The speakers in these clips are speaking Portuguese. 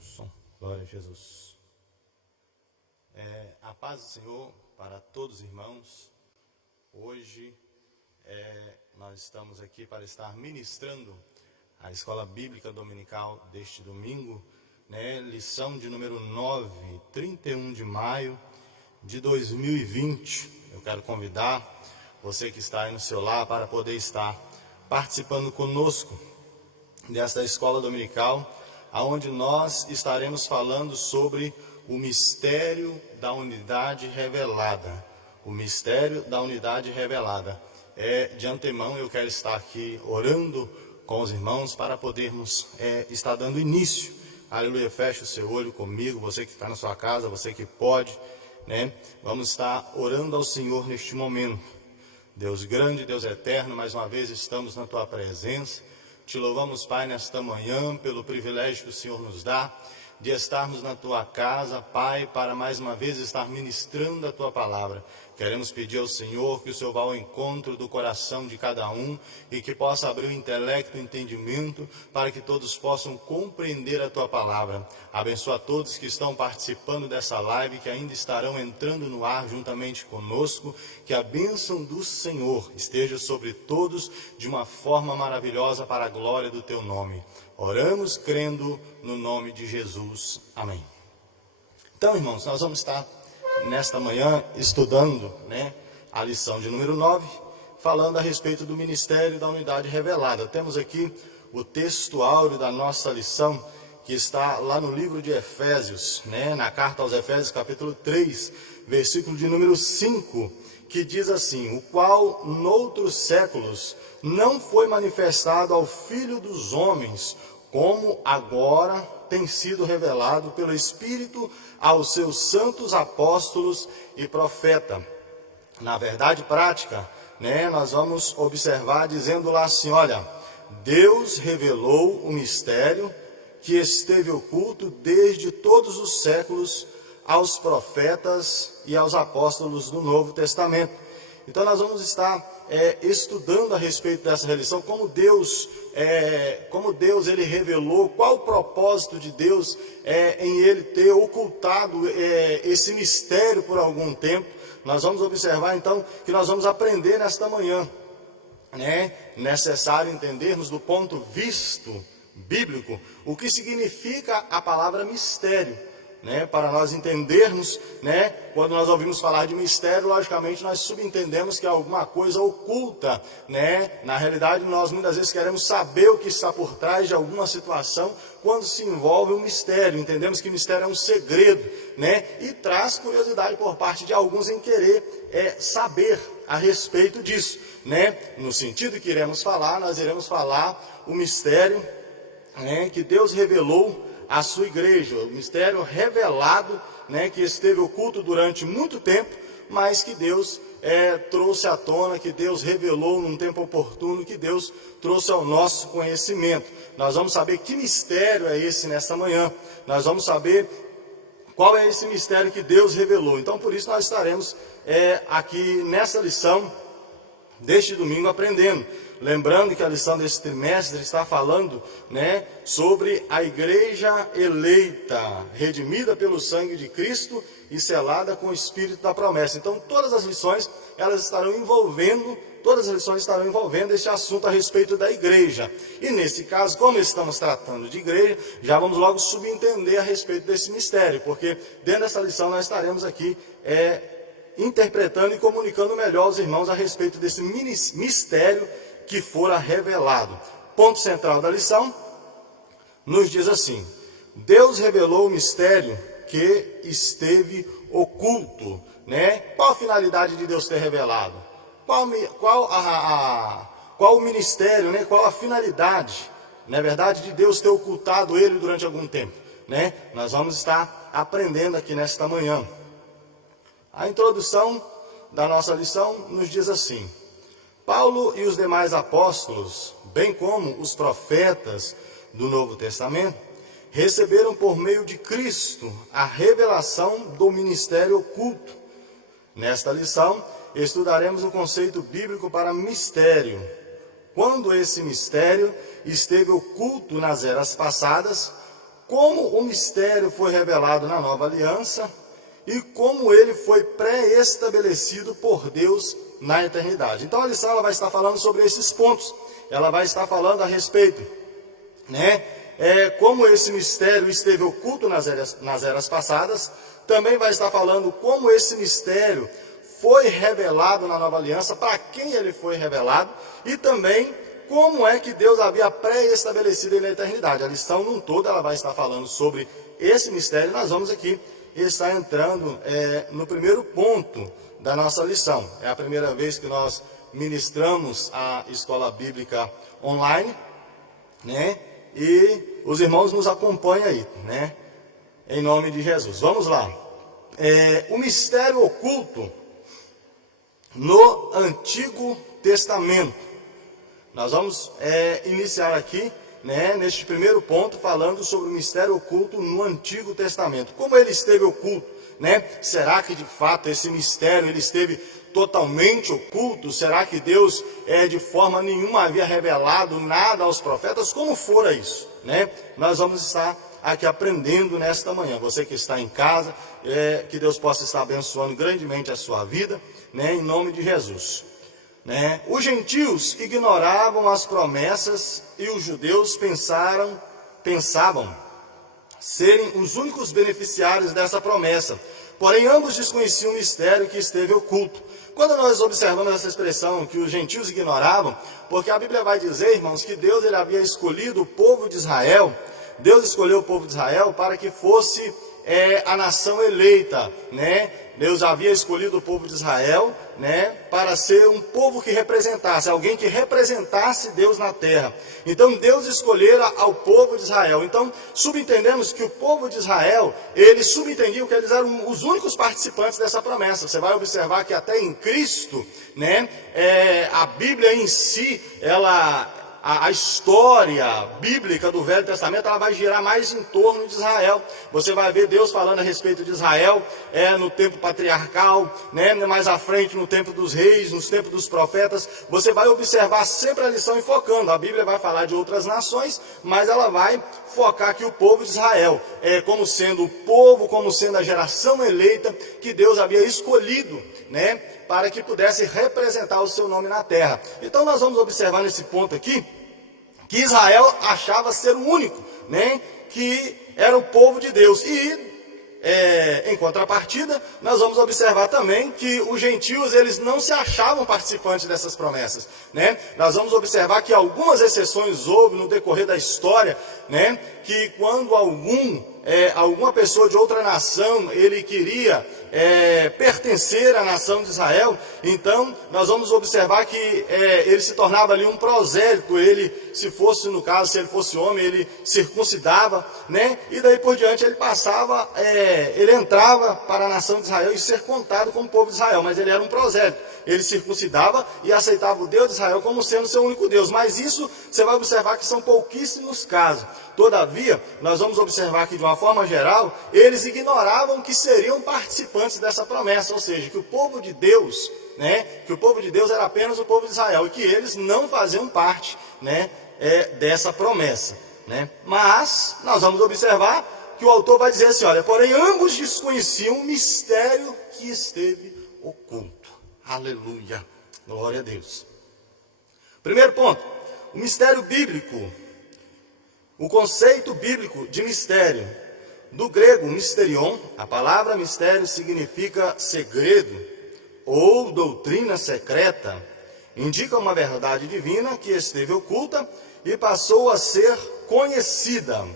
Som. Glória a Jesus. A paz do Senhor para todos os irmãos. Hoje nós estamos aqui para estar ministrando a Escola Bíblica Dominical deste domingo, lição de número 9, 31 de maio de 2020. Eu quero convidar você que está aí no seu lar para poder estar participando conosco desta Escola Dominical, onde nós estaremos falando sobre o mistério da unidade revelada. O mistério da unidade revelada. De antemão eu quero estar aqui orando com os irmãos para podermos estar dando início. Aleluia, feche o seu olho comigo, você que está na sua casa, você que pode, Vamos estar orando ao Senhor neste momento. Deus grande, Deus eterno, mais uma vez estamos na Tua presença. Te louvamos, Pai, nesta manhã, pelo privilégio que o Senhor nos dá de estarmos na Tua casa, Pai, para mais uma vez estar ministrando a Tua palavra. Queremos pedir ao Senhor que o Senhor vá ao encontro do coração de cada um e que possa abrir o intelecto e o entendimento para que todos possam compreender a Tua palavra. Abençoa todos que estão participando dessa live, que ainda estarão entrando no ar juntamente conosco. Que a bênção do Senhor esteja sobre todos de uma forma maravilhosa para a glória do Teu nome. Oramos crendo no nome de Jesus. Amém. Então, irmãos, nós vamos estar nesta manhã estudando a lição de número 9, falando a respeito do ministério da unidade revelada. Temos aqui o texto áureo da nossa lição, que está lá no livro de Efésios, na carta aos Efésios, capítulo 3, versículo de número 5, que diz assim: o qual noutros séculos não foi manifestado ao Filho dos homens, como agora tem sido revelado pelo Espírito aos seus santos apóstolos e profetas. Na verdade prática, nós vamos observar dizendo lá assim: olha, Deus revelou o mistério que esteve oculto desde todos os séculos aos profetas e aos apóstolos do Novo Testamento. Então nós vamos estar estudando a respeito dessa religião, como Deus ele revelou, qual o propósito de Deus em ele ter ocultado esse mistério por algum tempo. Nós vamos observar então que nós vamos aprender nesta manhã. Necessário entendermos do ponto visto bíblico o que significa a palavra mistério. Para nós entendermos, quando nós ouvimos falar de mistério, logicamente nós subentendemos que é alguma coisa oculta, Na realidade, nós muitas vezes queremos saber o que está por trás de alguma situação quando se envolve um mistério. Entendemos que mistério é um segredo, E traz curiosidade por parte de alguns em querer saber a respeito disso, No sentido que iremos falar, nós iremos falar o mistério, que Deus revelou a sua igreja, o mistério revelado, que esteve oculto durante muito tempo, mas que Deus trouxe à tona, que Deus revelou num tempo oportuno, que Deus trouxe ao nosso conhecimento. Nós vamos saber que mistério é esse nesta manhã. Nós vamos saber qual é esse mistério que Deus revelou. Então, por isso, nós estaremos aqui nessa lição deste domingo aprendendo. Lembrando que a lição desse trimestre está falando, sobre a igreja eleita, redimida pelo sangue de Cristo e selada com o Espírito da promessa. Então, todas as lições estarão envolvendo este assunto a respeito da igreja. E nesse caso, como estamos tratando de igreja, já vamos logo subentender a respeito desse mistério, porque dentro dessa lição nós estaremos aqui interpretando e comunicando melhor aos irmãos a respeito desse mistério que fora revelado. Ponto central da lição nos diz assim: Deus revelou o mistério que esteve oculto, Qual a finalidade de Deus ter revelado? Qual o ministério, Qual a finalidade, na verdade, de Deus ter ocultado ele durante algum tempo, Nós vamos estar aprendendo aqui nesta manhã. A introdução da nossa lição nos diz assim: Paulo e os demais apóstolos, bem como os profetas do Novo Testamento, receberam por meio de Cristo a revelação do ministério oculto. Nesta lição, estudaremos o conceito bíblico para mistério. Quando esse mistério esteve oculto nas eras passadas, como o mistério foi revelado na nova aliança e como ele foi pré-estabelecido por Deus na eternidade. Então a lição ela vai estar falando sobre esses pontos. Ela vai estar falando a respeito, né? Como esse mistério esteve oculto nas eras passadas. Também vai estar falando como esse mistério foi revelado na nova aliança, para quem ele foi revelado, e também como é que Deus havia pré-estabelecido ele na eternidade. A lição num todo ela vai estar falando sobre esse mistério. Nós vamos aqui estar entrando no primeiro ponto da nossa lição. É a primeira vez que nós ministramos a escola bíblica online, né? E os irmãos nos acompanham aí, né? Em nome de Jesus. Vamos lá. O mistério oculto no Antigo Testamento. Nós vamos iniciar aqui, né, neste primeiro ponto, falando sobre o mistério oculto no Antigo Testamento. Como ele esteve oculto, né? Será que de fato esse mistério ele esteve totalmente oculto? Será que Deus de forma nenhuma havia revelado nada aos profetas? Como fora isso, né? Nós vamos estar aqui aprendendo nesta manhã. Você que está em casa, que Deus possa estar abençoando grandemente a sua vida, né, em nome de Jesus. Né? Os gentios ignoravam as promessas e os judeus pensavam serem os únicos beneficiários dessa promessa. Porém, ambos desconheciam o mistério que esteve oculto. Quando nós observamos essa expressão que os gentios ignoravam, porque a Bíblia vai dizer, irmãos, que Deus ele havia escolhido o povo de Israel. Deus escolheu o povo de Israel para que fosse a nação eleita, né? Deus havia escolhido o povo de Israel, né, para ser um povo que representasse, alguém que representasse Deus na terra. Então Deus escolhera ao povo de Israel. Então subentendemos que o povo de Israel, eles subentendiam que eles eram os únicos participantes dessa promessa. Você vai observar que até em Cristo, né, a Bíblia em si, a história bíblica do Velho Testamento, ela vai girar mais em torno de Israel. Você vai ver Deus falando a respeito de Israel no tempo patriarcal, né? Mais à frente no tempo dos reis, nos tempos dos profetas. Você vai observar sempre a lição enfocando. A Bíblia vai falar de outras nações, mas ela vai focar aqui o povo de Israel, como sendo o povo, como sendo a geração eleita que Deus havia escolhido, né, para que pudesse representar o seu nome na terra. Então nós vamos observar nesse ponto aqui, que Israel achava ser o único, né, que era o povo de Deus. E, em contrapartida, nós vamos observar também que os gentios, eles não se achavam participantes dessas promessas, né? Nós vamos observar que algumas exceções houve no decorrer da história, né, que quando alguma pessoa de outra nação, ele queria pertencer à nação de Israel, então nós vamos observar que ele se tornava ali um prosélito. Ele, se fosse no caso, se ele fosse homem, ele circuncidava, né? E daí por diante ele passava, ele entrava para a nação de Israel e ser contado como povo de Israel, mas ele era um prosélito. Ele circuncidava e aceitava o Deus de Israel como sendo seu único Deus. Mas isso você vai observar que são pouquíssimos casos. Todavia, nós vamos observar que de uma forma geral, eles ignoravam que seriam participantes dessa promessa. Ou seja, que o povo de Deus, né, que o povo de Deus era apenas o povo de Israel e que eles não faziam parte, né, dessa promessa, né? Mas nós vamos observar que o autor vai dizer assim, olha, porém ambos desconheciam o mistério que esteve oculto. Aleluia, glória a Deus. Primeiro ponto, o mistério bíblico, o conceito bíblico de mistério, do grego mysterion, a palavra mistério significa segredo ou doutrina secreta, indica uma verdade divina que esteve oculta e passou a ser conhecida.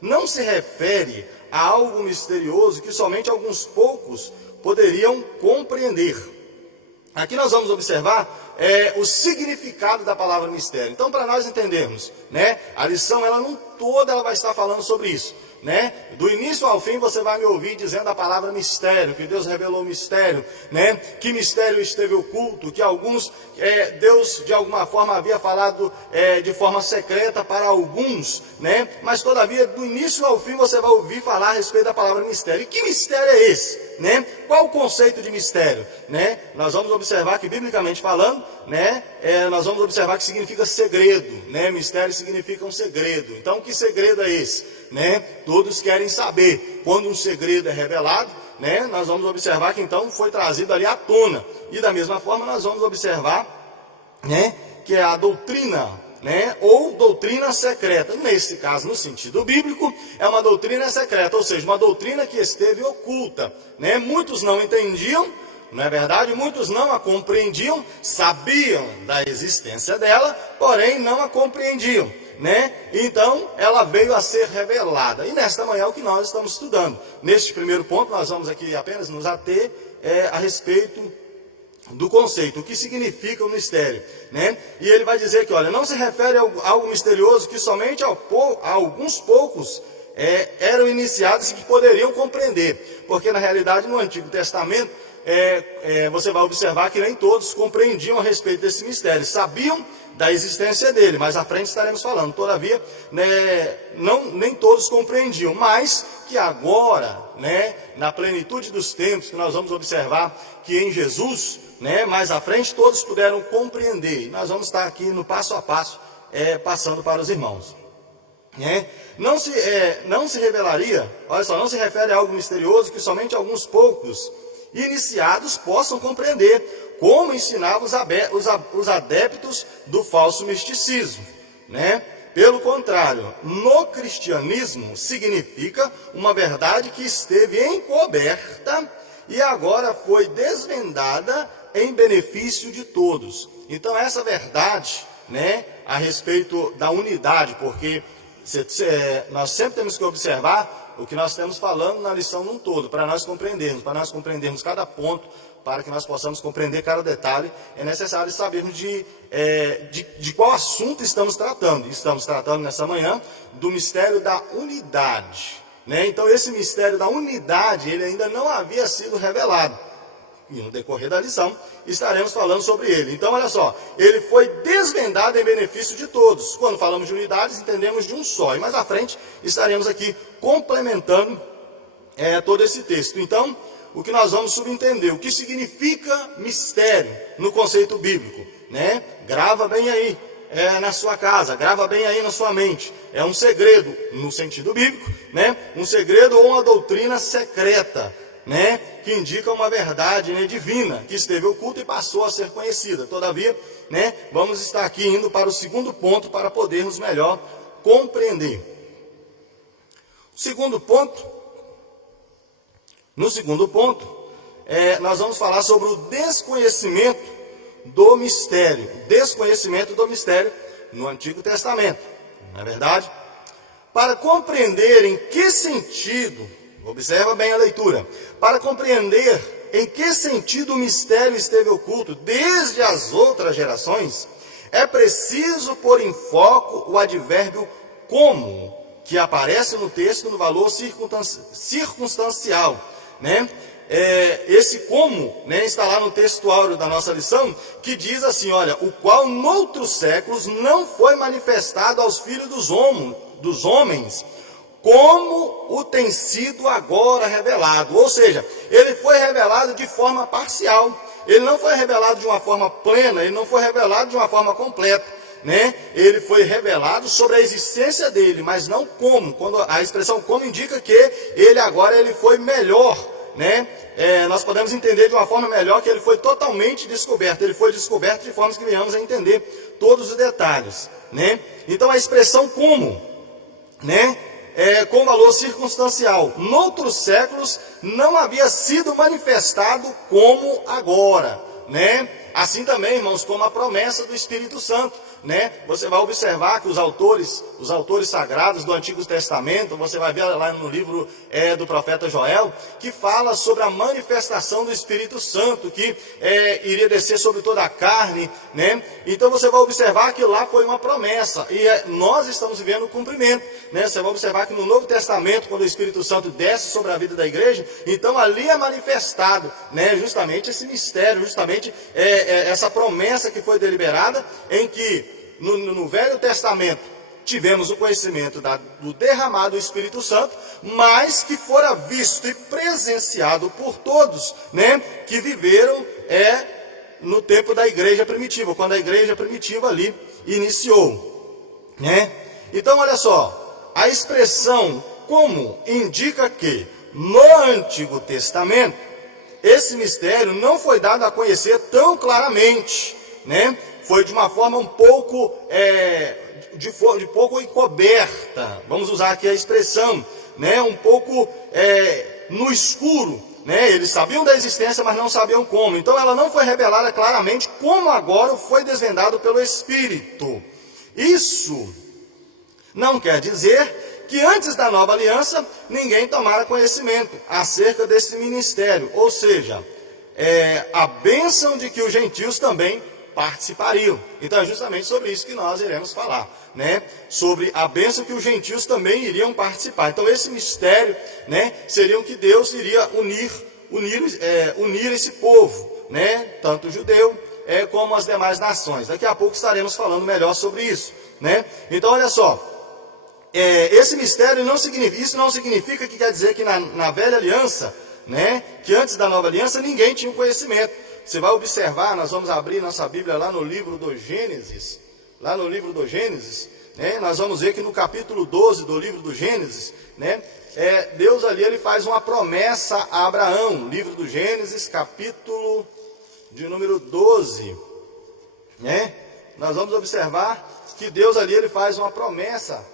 Não se refere a algo misterioso que somente alguns poucos poderiam compreender. Aqui nós vamos observar o significado da palavra mistério. Então, para nós entendermos, né, a lição, ela não toda ela vai estar falando sobre isso, né? Do início ao fim você vai me ouvir dizendo a palavra mistério, que Deus revelou o mistério, né? Que mistério esteve oculto, que alguns, Deus de alguma forma havia falado de forma secreta para alguns, né? Mas todavia, do início ao fim você vai ouvir falar a respeito da palavra mistério. E que mistério é esse? né? Qual o conceito de mistério, né? Nós vamos observar que, biblicamente falando, né, nós vamos observar que significa segredo, né? Mistério significa um segredo. Então, que segredo é esse, né? Todos querem saber. Quando um segredo é revelado, né, nós vamos observar que então foi trazido ali à tona. E da mesma forma nós vamos observar, né, que é a doutrina, né, ou doutrina secreta. Nesse caso, no sentido bíblico, é uma doutrina secreta, ou seja, uma doutrina que esteve oculta, né? Muitos não entendiam, não é verdade? Muitos não a compreendiam, sabiam da existência dela, porém não a compreendiam, né? Então, ela veio a ser revelada. E nesta manhã é o que nós estamos estudando. Neste primeiro ponto, nós vamos aqui apenas nos ater a respeito do conceito, o que significa o mistério, né? E ele vai dizer que, olha, não se refere a algo misterioso que somente a alguns poucos eram iniciados e que poderiam compreender, porque na realidade no Antigo Testamento você vai observar que nem todos compreendiam a respeito desse mistério, sabiam da existência dele, mas à frente estaremos falando. Todavia, né, nem todos compreendiam, mas que agora, né, na plenitude dos tempos, que nós vamos observar que em Jesus, né, mais à frente, todos puderam compreender. E nós vamos estar aqui no passo a passo, passando para os irmãos. Não se revelaria, olha só, não se refere a algo misterioso que somente alguns poucos iniciados possam compreender, como ensinavam os adeptos do falso misticismo, né? Pelo contrário, no cristianismo significa uma verdade que esteve encoberta e agora foi desvendada em benefício de todos. Então essa verdade, né, a respeito da unidade, porque nós sempre temos que observar o que nós estamos falando na lição num todo, para nós compreendermos cada ponto, para que nós possamos compreender cada detalhe, é necessário sabermos de qual assunto estamos tratando. Estamos tratando nessa manhã do mistério da unidade, né? Então esse mistério da unidade, ele ainda não havia sido revelado. E no decorrer da lição, estaremos falando sobre ele. Então, olha só, ele foi desvendado em benefício de todos. Quando falamos de unidades, entendemos de um só. E mais à frente, estaremos aqui complementando todo esse texto. Então, o que nós vamos subentender, o que significa mistério no conceito bíblico, né? Grava bem aí na sua casa, grava bem aí na sua mente. É um segredo, no sentido bíblico, né? Um segredo ou uma doutrina secreta, né, que indica uma verdade, né, divina, que esteve oculta e passou a ser conhecida. Todavia, né, vamos estar aqui indo para o segundo ponto para podermos melhor compreender. No segundo ponto, nós vamos falar sobre o desconhecimento do mistério. Desconhecimento do mistério no Antigo Testamento, não é verdade? Para compreender em que sentido, observa bem a leitura, para compreender em que sentido o mistério esteve oculto desde as outras gerações, é preciso pôr em foco o advérbio como, que aparece no texto no valor circunstancial, né? Esse como, né, está lá no texto áureo da nossa lição, que diz assim, olha, o qual noutros séculos não foi manifestado aos filhos dos homens, como o tem sido agora revelado. Ou seja, ele foi revelado de forma parcial. Ele não foi revelado de uma forma plena, ele não foi revelado de uma forma completa, né? Ele foi revelado sobre a existência dele, mas não como. Quando a expressão como indica que ele foi melhor, né? Nós podemos entender de uma forma melhor que ele foi totalmente descoberto. Ele foi descoberto de formas que venhamos a entender todos os detalhes, né? Então a expressão como, né, com valor circunstancial, noutros séculos não havia sido manifestado como agora, né? Assim também, irmãos, como a promessa do Espírito Santo, né? Você vai observar que os autores sagrados do Antigo Testamento, você vai ver lá no livro do profeta Joel, que fala sobre a manifestação do Espírito Santo, que iria descer sobre toda a carne, né? Então você vai observar que lá foi uma promessa, e nós estamos vivendo o cumprimento, né? Você vai observar que no Novo Testamento, quando o Espírito Santo desce sobre a vida da igreja, então ali é manifestado, né, justamente esse mistério, justamente essa promessa que foi deliberada, em que no Velho Testamento, tivemos o conhecimento do derramado do Espírito Santo, mas que fora visto e presenciado por todos, né, que viveram no tempo da igreja primitiva, quando a igreja primitiva ali iniciou, né? Então, olha só, a expressão como indica que no Antigo Testamento esse mistério não foi dado a conhecer tão claramente, né? Foi de uma forma um pouco de pouco encoberta, vamos usar aqui a expressão, né? Um pouco no escuro, né? Eles sabiam da existência, mas não sabiam como. Então ela não foi revelada claramente, como agora foi desvendado pelo Espírito. Isso não quer dizer que antes da nova aliança ninguém tomara conhecimento acerca desse ministério, ou seja, a bênção de que os gentios também participariam. Então é justamente sobre isso que nós iremos falar, né? Sobre a bênção que os gentios também iriam participar. Então esse mistério, né, seria que Deus iria unir esse povo, né? Tanto o judeu como as demais nações. Daqui a pouco estaremos falando melhor sobre isso, né? Então olha só, esse mistério isso não significa que quer dizer que na velha aliança, né, que antes da nova aliança ninguém tinha o conhecimento. Você vai observar, nós vamos abrir nossa Bíblia lá no livro do Gênesis, né, nós vamos ver que no capítulo 12 do livro do Gênesis, né, Deus ali ele faz uma promessa a Abraão, livro do Gênesis, capítulo de número 12, né, nós vamos observar que Deus ali ele faz uma promessa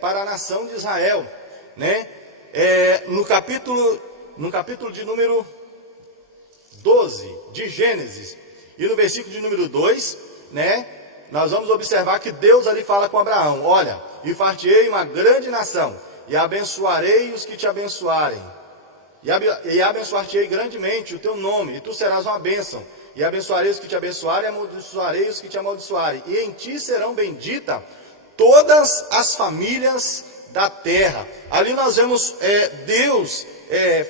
para a nação de Israel, né, no capítulo de número 12 de Gênesis, e no versículo de número 2, né, nós vamos observar que Deus ali fala com Abraão: olha, e far-te-ei uma grande nação, e abençoarei os que te abençoarem, e abençoar-te-ei grandemente o teu nome, e tu serás uma bênção, e abençoarei os que te abençoarem, e amaldiçoarei os que te amaldiçoarem, e em ti serão benditas todas as famílias da terra. Ali nós vemos Deus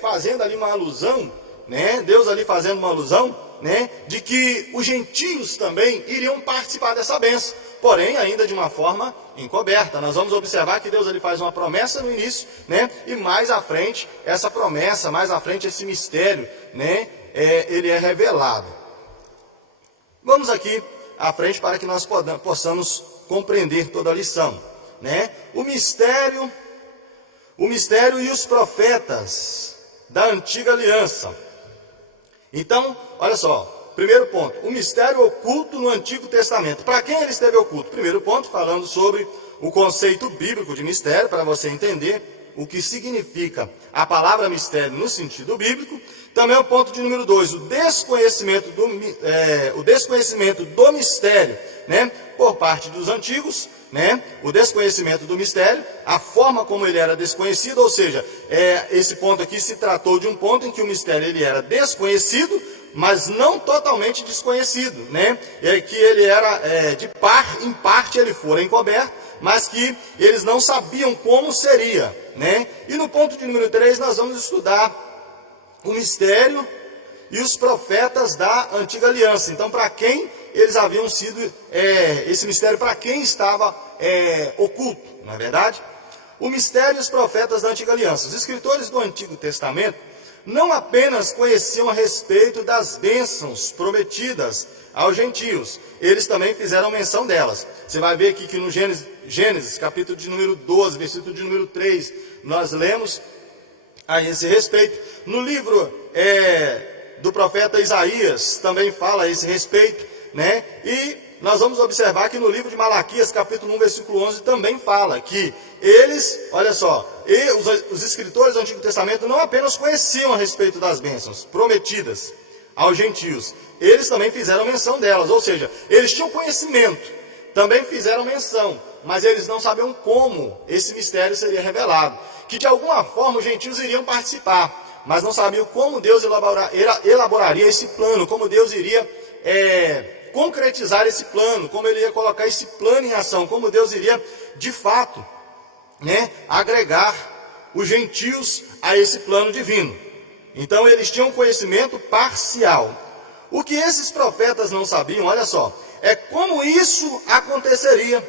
fazendo ali uma alusão, né? Deus ali fazendo uma alusão, né, de que os gentios também iriam participar dessa bênção, porém ainda de uma forma encoberta. Nós vamos observar que Deus ali faz uma promessa no início, né, e mais à frente essa promessa, mais à frente esse mistério, né, ele é revelado. Vamos aqui à frente para que nós possamos compreender toda a lição, né? O mistério e os profetas da antiga aliança. Então, olha só, primeiro ponto, o mistério oculto no Antigo Testamento. Para quem ele esteve oculto? Primeiro ponto, falando sobre o conceito bíblico de mistério, para você entender o que significa a palavra mistério no sentido bíblico. Também o ponto de número 2, o desconhecimento do mistério, né, por parte dos antigos, né, o desconhecimento do mistério, a forma como ele era desconhecido, ou seja, esse ponto aqui se tratou de um ponto em que o mistério ele era desconhecido, mas não totalmente desconhecido, né, que ele era em parte ele fora encoberto, mas que eles não sabiam como seria, né. E no ponto de número 3 nós vamos estudar o mistério e os profetas da antiga aliança. Então, para quem eles haviam sido, esse mistério, para quem estava oculto, não é verdade? O mistério e os profetas da antiga aliança. Os escritores do Antigo Testamento não apenas conheciam a respeito das bênçãos prometidas aos gentios, eles também fizeram menção delas. Você vai ver aqui que no Gênesis, capítulo de número 12, versículo de número 3, nós lemos a esse respeito. No livro do profeta Isaías também fala a esse respeito, né? E nós vamos observar que no livro de Malaquias, capítulo 1, versículo 11, também fala que eles, olha só, os escritores do Antigo Testamento não apenas conheciam a respeito das bênçãos prometidas aos gentios, eles também fizeram menção delas, ou seja, eles tinham conhecimento, também fizeram menção, mas eles não sabiam como esse mistério seria revelado, que de alguma forma os gentios iriam participar, mas não sabiam como Deus elaboraria esse plano, como Deus iria concretizar esse plano, como ele ia colocar esse plano em ação, como Deus iria, de fato, né, agregar os gentios a esse plano divino. Então eles tinham conhecimento parcial. O que esses profetas não sabiam, olha só, é como isso aconteceria,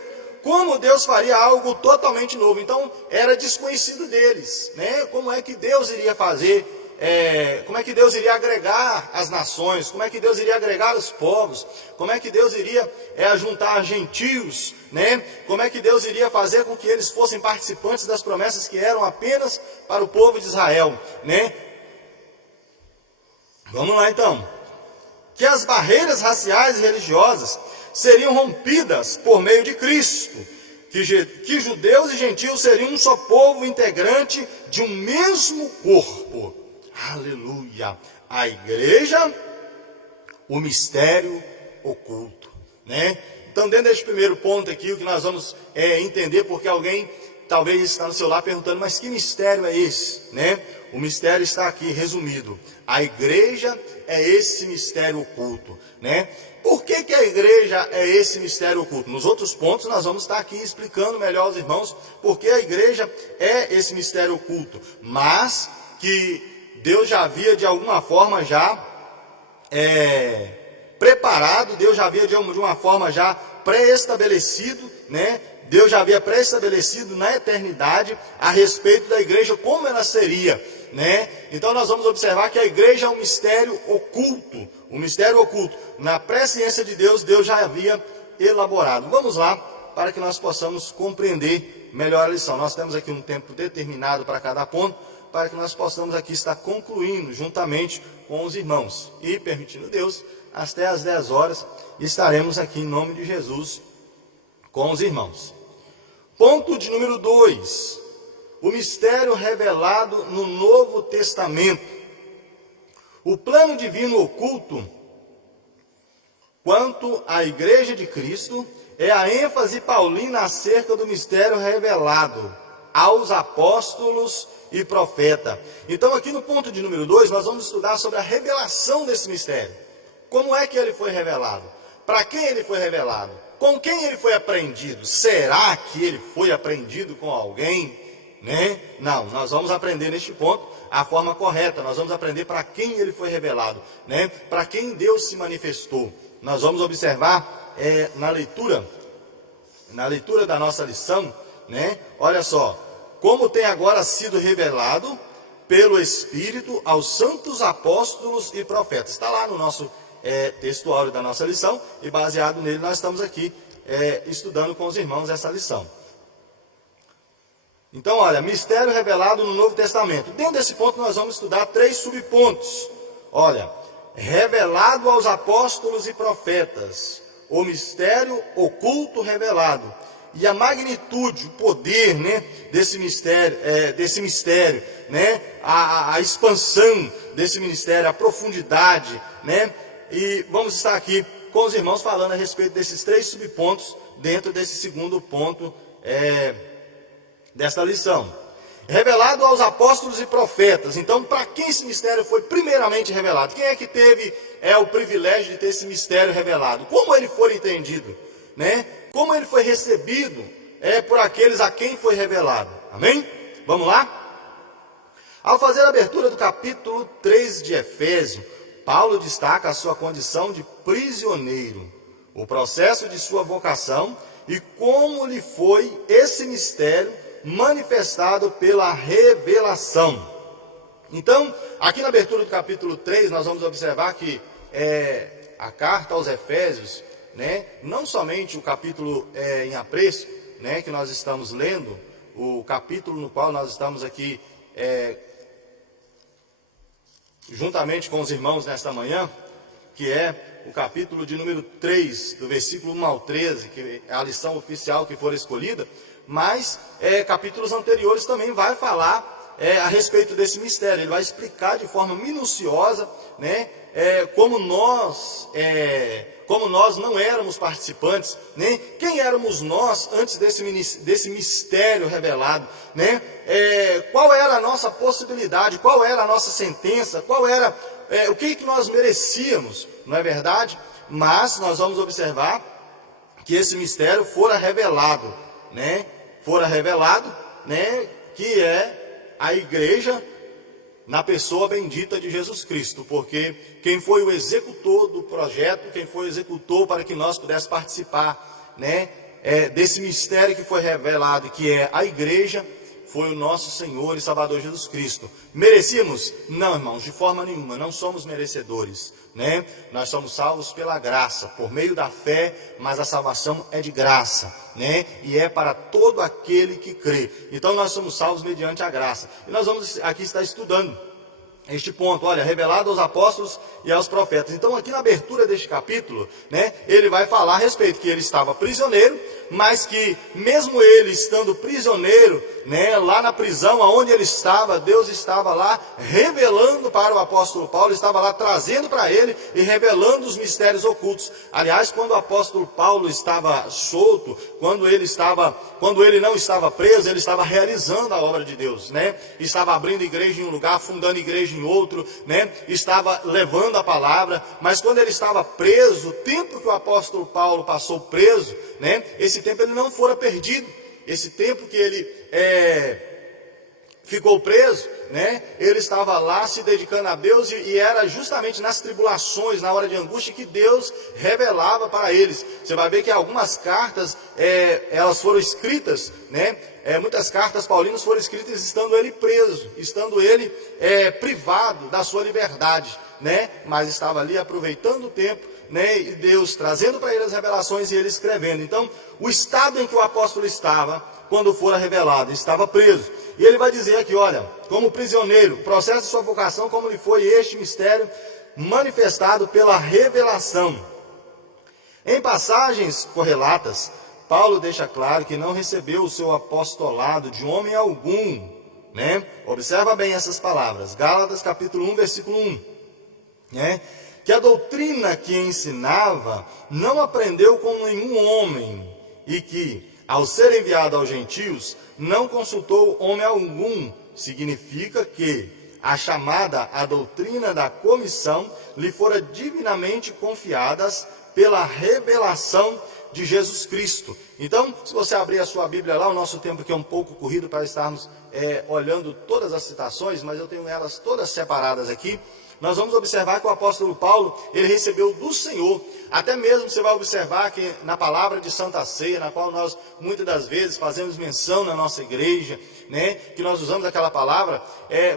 como Deus faria algo totalmente novo. Então, era desconhecido deles, né? Como é que Deus iria fazer, como é que Deus iria agregar as nações, como é que Deus iria agregar os povos, como é que Deus iria juntar gentios, né? Como é que Deus iria fazer com que eles fossem participantes das promessas que eram apenas para o povo de Israel, né? Vamos lá então. Que as barreiras raciais e religiosas seriam rompidas por meio de Cristo, que judeus e gentios seriam um só povo integrante de um mesmo corpo. Aleluia! A igreja, o mistério oculto, né? Então, dentro deste primeiro ponto aqui, o que nós vamos entender, porque alguém talvez está no seu lar perguntando, mas que mistério é esse, né? O mistério está aqui resumido. A igreja é esse mistério oculto, né? Por que que a igreja é esse mistério oculto? Nos outros pontos nós vamos estar aqui explicando melhor aos irmãos porque a igreja é esse mistério oculto, mas que Deus já havia de alguma forma já preparado, Deus já havia de uma forma já pré-estabelecido, né? Deus já havia pré-estabelecido na eternidade a respeito da igreja, como ela seria, né? Então nós vamos observar que a igreja é um mistério oculto, na presciência de Deus, Deus já havia elaborado. Vamos lá, para que nós possamos compreender melhor a lição. Nós temos aqui um tempo determinado para cada ponto, para que nós possamos aqui estar concluindo juntamente com os irmãos. E, permitindo Deus, até às 10 horas, estaremos aqui em nome de Jesus com os irmãos. Ponto de número 2. O mistério revelado no Novo Testamento. O plano divino oculto, quanto à igreja de Cristo, é a ênfase paulina acerca do mistério revelado aos apóstolos e profeta. Então, aqui no ponto de número 2, nós vamos estudar sobre a revelação desse mistério. Como é que ele foi revelado? Para quem ele foi revelado? Com quem ele foi aprendido? Será que ele foi aprendido com alguém? Né? Não, nós vamos aprender neste ponto a forma correta. Nós vamos aprender para quem ele foi revelado, né? Para quem Deus se manifestou. Nós vamos observar na leitura da nossa lição, né? Olha só, como tem agora sido revelado pelo Espírito aos santos apóstolos e profetas. Está lá no nosso textuário da nossa lição, e baseado nele nós estamos aqui estudando com os irmãos essa lição. Então, olha, mistério revelado no Novo Testamento. Dentro desse ponto nós vamos estudar 3 subpontos. Olha, revelado aos apóstolos e profetas, o mistério oculto revelado, e a magnitude, o poder, né, desse mistério, né, a expansão desse mistério, a profundidade, né, e vamos estar aqui com os irmãos falando a respeito desses 3 subpontos dentro desse segundo ponto desta lição. Revelado aos apóstolos e profetas. Então, para quem esse mistério foi primeiramente revelado? Quem é que teve o privilégio de ter esse mistério revelado? Como ele foi entendido, né? Como ele foi recebido por aqueles a quem foi revelado. Amém? Vamos lá? Ao fazer a abertura do capítulo 3 de Efésios, Paulo destaca a sua condição de prisioneiro, o processo de sua vocação e como lhe foi esse mistério manifestado pela revelação. Então, aqui na abertura do capítulo 3, nós vamos observar que a carta aos Efésios, né, não somente o capítulo em apreço, né, que nós estamos lendo, o capítulo no qual nós estamos aqui juntamente com os irmãos nesta manhã, que é o capítulo de número 3, do versículo 1 ao 13, que é a lição oficial que for escolhida, mas capítulos anteriores também vai falar a respeito desse mistério. Ele vai explicar de forma minuciosa, né, como nós não éramos participantes, né? Quem éramos nós antes desse mistério revelado, né? Qual era a nossa possibilidade, qual era a nossa sentença, qual era o que nós merecíamos, não é verdade? Mas nós vamos observar que esse mistério fora revelado, né? Que é a igreja na pessoa bendita de Jesus Cristo, porque quem foi o executor do projeto, quem foi o executor para que nós pudéssemos participar, né, desse mistério que foi revelado, que é a igreja, foi o nosso Senhor e Salvador Jesus Cristo. Merecíamos? Não, irmãos, de forma nenhuma, não somos merecedores, né? Nós somos salvos pela graça, por meio da fé, mas a salvação é de graça, né? E é para todo aquele que crê. Então nós somos salvos mediante a graça. E nós vamos aqui estar estudando este ponto, olha, revelado aos apóstolos e aos profetas. Então aqui na abertura deste capítulo, né, ele vai falar a respeito que ele estava prisioneiro, mas que mesmo ele estando prisioneiro, né, lá na prisão aonde ele estava, Deus estava lá revelando para o apóstolo Paulo, estava lá trazendo para ele e revelando os mistérios ocultos. Aliás, quando o apóstolo Paulo estava solto, quando ele não estava preso, ele estava realizando a obra de Deus, né? Estava abrindo igreja em um lugar, fundando igreja em outro, né? Estava levando a palavra, mas quando ele estava preso, o tempo que o apóstolo Paulo passou preso, né? Esse tempo ele não fora perdido. Esse tempo que ele ficou preso, né? Ele estava lá se dedicando a Deus e era justamente nas tribulações, na hora de angústia, que Deus revelava para eles. Você vai ver que algumas cartas, elas foram escritas, né? Muitas cartas paulinas foram escritas estando ele preso, estando ele privado da sua liberdade, né? Mas estava ali aproveitando o tempo, né? E Deus trazendo para ele as revelações e ele escrevendo. Então, o estado em que o apóstolo estava, quando fora revelado, estava preso. E ele vai dizer aqui, olha, como prisioneiro, processo de sua vocação, como lhe foi este mistério manifestado pela revelação. Em passagens correlatas, Paulo deixa claro que não recebeu o seu apostolado de homem algum, né? Observa bem essas palavras, Gálatas capítulo 1, versículo 1, né? Que a doutrina que ensinava não aprendeu com nenhum homem, e que, ao ser enviado aos gentios, não consultou homem algum. Significa que a chamada, a doutrina da comissão, lhe fora divinamente confiadas pela revelação de Jesus Cristo. Então, se você abrir a sua Bíblia lá, o nosso tempo aqui é um pouco corrido para estarmos olhando todas as citações, mas eu tenho elas todas separadas aqui. Nós vamos observar que o apóstolo Paulo, ele recebeu do Senhor. Até mesmo você vai observar que na palavra de Santa Ceia, na qual nós muitas das vezes fazemos menção na nossa igreja, né, que nós usamos aquela palavra,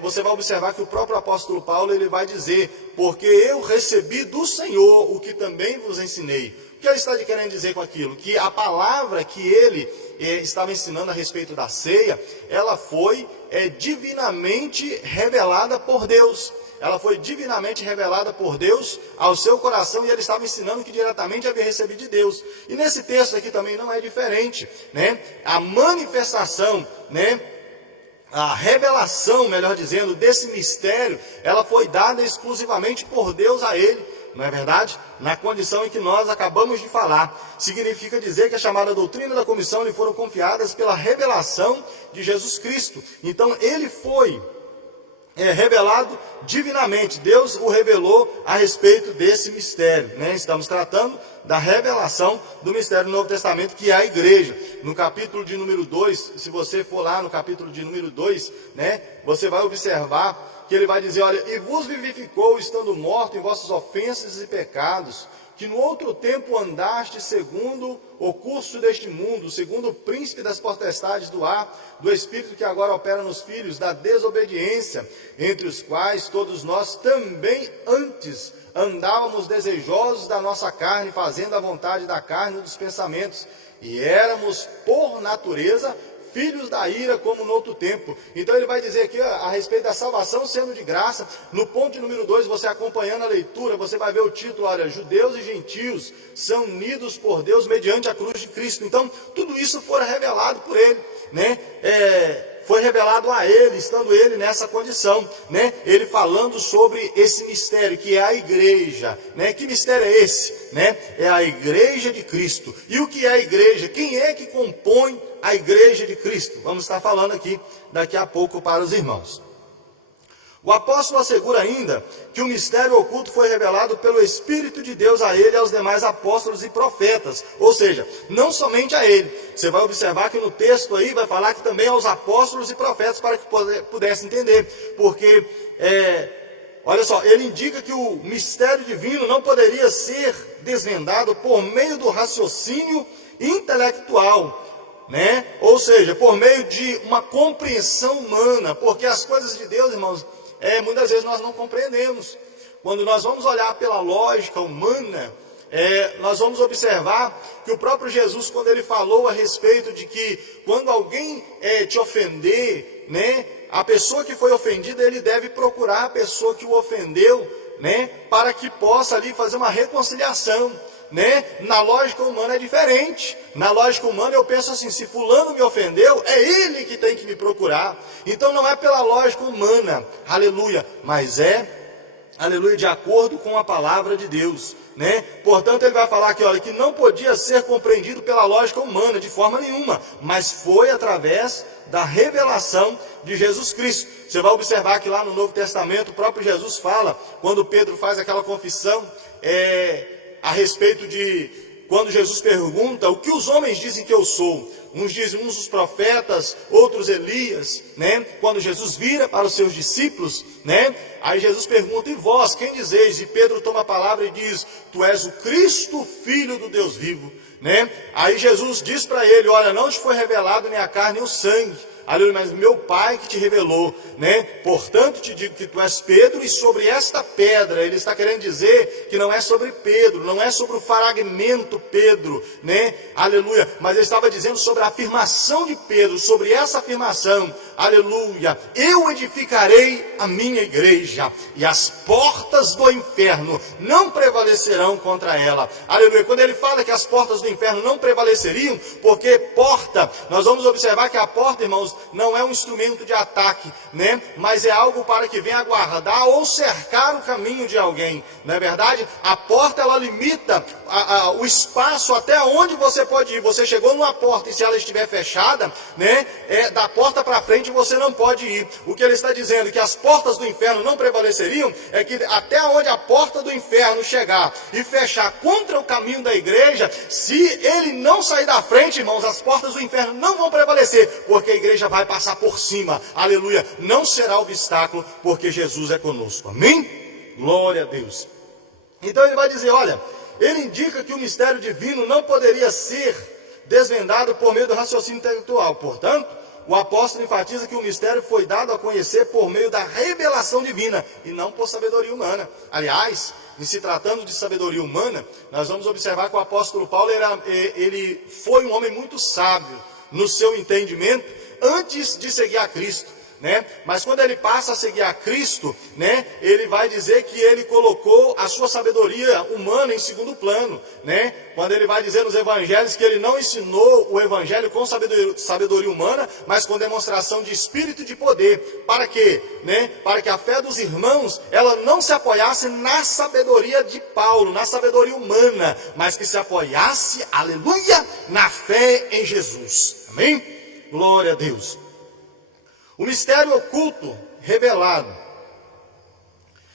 você vai observar que o próprio apóstolo Paulo, ele vai dizer, porque eu recebi do Senhor o que também vos ensinei. O que ele está querendo dizer com aquilo? Que a palavra que ele estava ensinando a respeito da ceia, ela foi divinamente revelada por Deus. Ela foi divinamente revelada por Deus ao seu coração, e ele estava ensinando que diretamente havia recebido de Deus. E nesse texto aqui também não é diferente, né? A manifestação, né? A revelação, melhor dizendo, desse mistério, ela foi dada exclusivamente por Deus a ele, não é verdade? Na condição em que nós acabamos de falar. Significa dizer que a chamada doutrina da comissão lhe foram confiadas pela revelação de Jesus Cristo. Então ele foi revelado divinamente. Deus o revelou a respeito desse mistério, né? Estamos tratando da revelação do mistério do Novo Testamento, que é a igreja. No capítulo de número 2, se você for lá no capítulo de número 2, né, você vai observar que ele vai dizer, olha, e vos vivificou estando morto em vossas ofensas e pecados, que no outro tempo andaste segundo o curso deste mundo, segundo o príncipe das potestades do ar, do espírito que agora opera nos filhos da desobediência, entre os quais todos nós também antes andávamos desejosos da nossa carne, fazendo a vontade da carne e dos pensamentos, e éramos por natureza filhos da ira, como no outro tempo. Então ele vai dizer aqui a respeito da salvação sendo de graça. No ponto de número 2, você acompanhando a leitura, você vai ver o título, olha, judeus e gentios são unidos por Deus mediante a cruz de Cristo. Então tudo isso foi revelado por ele, né? Foi revelado a ele, estando ele nessa condição, né? Ele falando sobre esse mistério, que é a igreja, né? Que mistério é esse, né? É a igreja de Cristo. E o que é a igreja? Quem é que compõe a igreja de Cristo? Vamos estar falando aqui daqui a pouco para os irmãos. O apóstolo assegura ainda que o mistério oculto foi revelado pelo Espírito de Deus a ele e aos demais apóstolos e profetas. Ou seja, não somente a ele. Você vai observar que no texto aí vai falar que também aos apóstolos e profetas, para que pudesse entender. Porque, olha só, ele indica que o mistério divino não poderia ser desvendado por meio do raciocínio intelectual, né? Ou seja, por meio de uma compreensão humana, porque as coisas de Deus, irmãos, muitas vezes nós não compreendemos. Quando nós vamos olhar pela lógica humana, nós vamos observar que o próprio Jesus, quando ele falou a respeito de que quando alguém te ofender, né, a pessoa que foi ofendida, ele deve procurar a pessoa que o ofendeu, né, para que possa ali fazer uma reconciliação, né? Na lógica humana é diferente. Na lógica humana eu penso assim, se fulano me ofendeu, é ele que tem que me procurar. Então não é pela lógica humana, aleluia, mas aleluia, de acordo com a palavra de Deus, né? Portanto, ele vai falar aqui, olha, que não podia ser compreendido pela lógica humana de forma nenhuma, mas foi através da revelação de Jesus Cristo. Você vai observar que lá no Novo Testamento, o próprio Jesus fala, quando Pedro faz aquela confissão, a respeito de quando Jesus pergunta o que os homens dizem que eu sou. Uns dizem uns os profetas, outros Elias, né? Quando Jesus vira para os seus discípulos, né? Aí Jesus pergunta, e vós, quem dizeis? E Pedro toma a palavra e diz, tu és o Cristo, Filho do Deus vivo, né? Aí Jesus diz para ele, olha, não te foi revelado nem a carne nem o sangue, aleluia, mas meu Pai que te revelou, né? Portanto te digo que tu és Pedro, e sobre esta pedra, ele está querendo dizer que não é sobre Pedro, não é sobre o fragmento Pedro, né? Aleluia, mas ele estava dizendo sobre a afirmação de Pedro, sobre essa afirmação, aleluia, eu edificarei a minha igreja, e as portas do inferno não prevalecerão contra ela, aleluia. Quando ele fala que as portas do inferno não prevaleceriam, porque porta, nós vamos observar que a porta, irmãos, não é um instrumento de ataque, né? Mas é algo para que venha guardar ou cercar o caminho de alguém, não é verdade? A porta, ela limita o espaço até onde você pode ir. Você chegou numa porta e se ela estiver fechada, né? Da porta para frente você não pode ir. O que ele está dizendo, que as portas do inferno não prevaleceriam, é que até onde a porta do inferno chegar e fechar contra o caminho da igreja, se ele não sair da frente, irmãos, as portas do inferno não vão prevalecer, porque a igreja vai passar por cima, aleluia, não será obstáculo, porque Jesus é conosco, amém? Glória a Deus. Então ele vai dizer, olha, ele indica que o mistério divino não poderia ser desvendado por meio do raciocínio intelectual, portanto, o apóstolo enfatiza que o mistério foi dado a conhecer por meio da revelação divina, e não por sabedoria humana. Aliás, em se tratando de sabedoria humana, nós vamos observar que o apóstolo Paulo, ele foi um homem muito sábio no seu entendimento, antes de seguir a Cristo, né? Mas quando ele passa a seguir a Cristo, né, ele vai dizer que ele colocou a sua sabedoria humana em segundo plano, né? Quando ele vai dizer nos evangelhos que ele não ensinou o evangelho com sabedoria humana, mas com demonstração de espírito e de poder. Para quê? Né? Para que a fé dos irmãos, ela não se apoiasse na sabedoria de Paulo, na sabedoria humana, mas que se apoiasse, aleluia, na fé em Jesus. Amém? Glória a Deus. O mistério oculto revelado.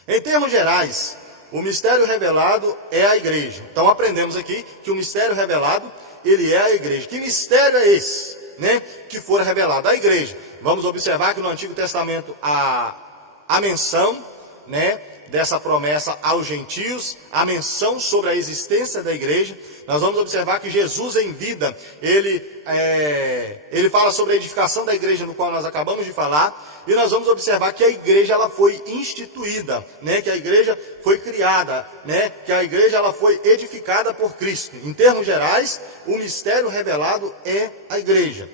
Em termos gerais, o mistério revelado é a igreja. Então aprendemos aqui que o mistério revelado, ele é a igreja. Que mistério é esse, né, que for revelado à igreja? Vamos observar que no Antigo Testamento a menção, né, dessa promessa aos gentios, a menção sobre a existência da igreja. Nós vamos observar que Jesus em vida, ele fala sobre a edificação da igreja, no qual nós acabamos de falar, e nós vamos observar que a igreja, ela foi instituída, né, que a igreja foi criada, né, que a igreja, ela foi edificada por Cristo. Em termos gerais, o mistério revelado é a igreja.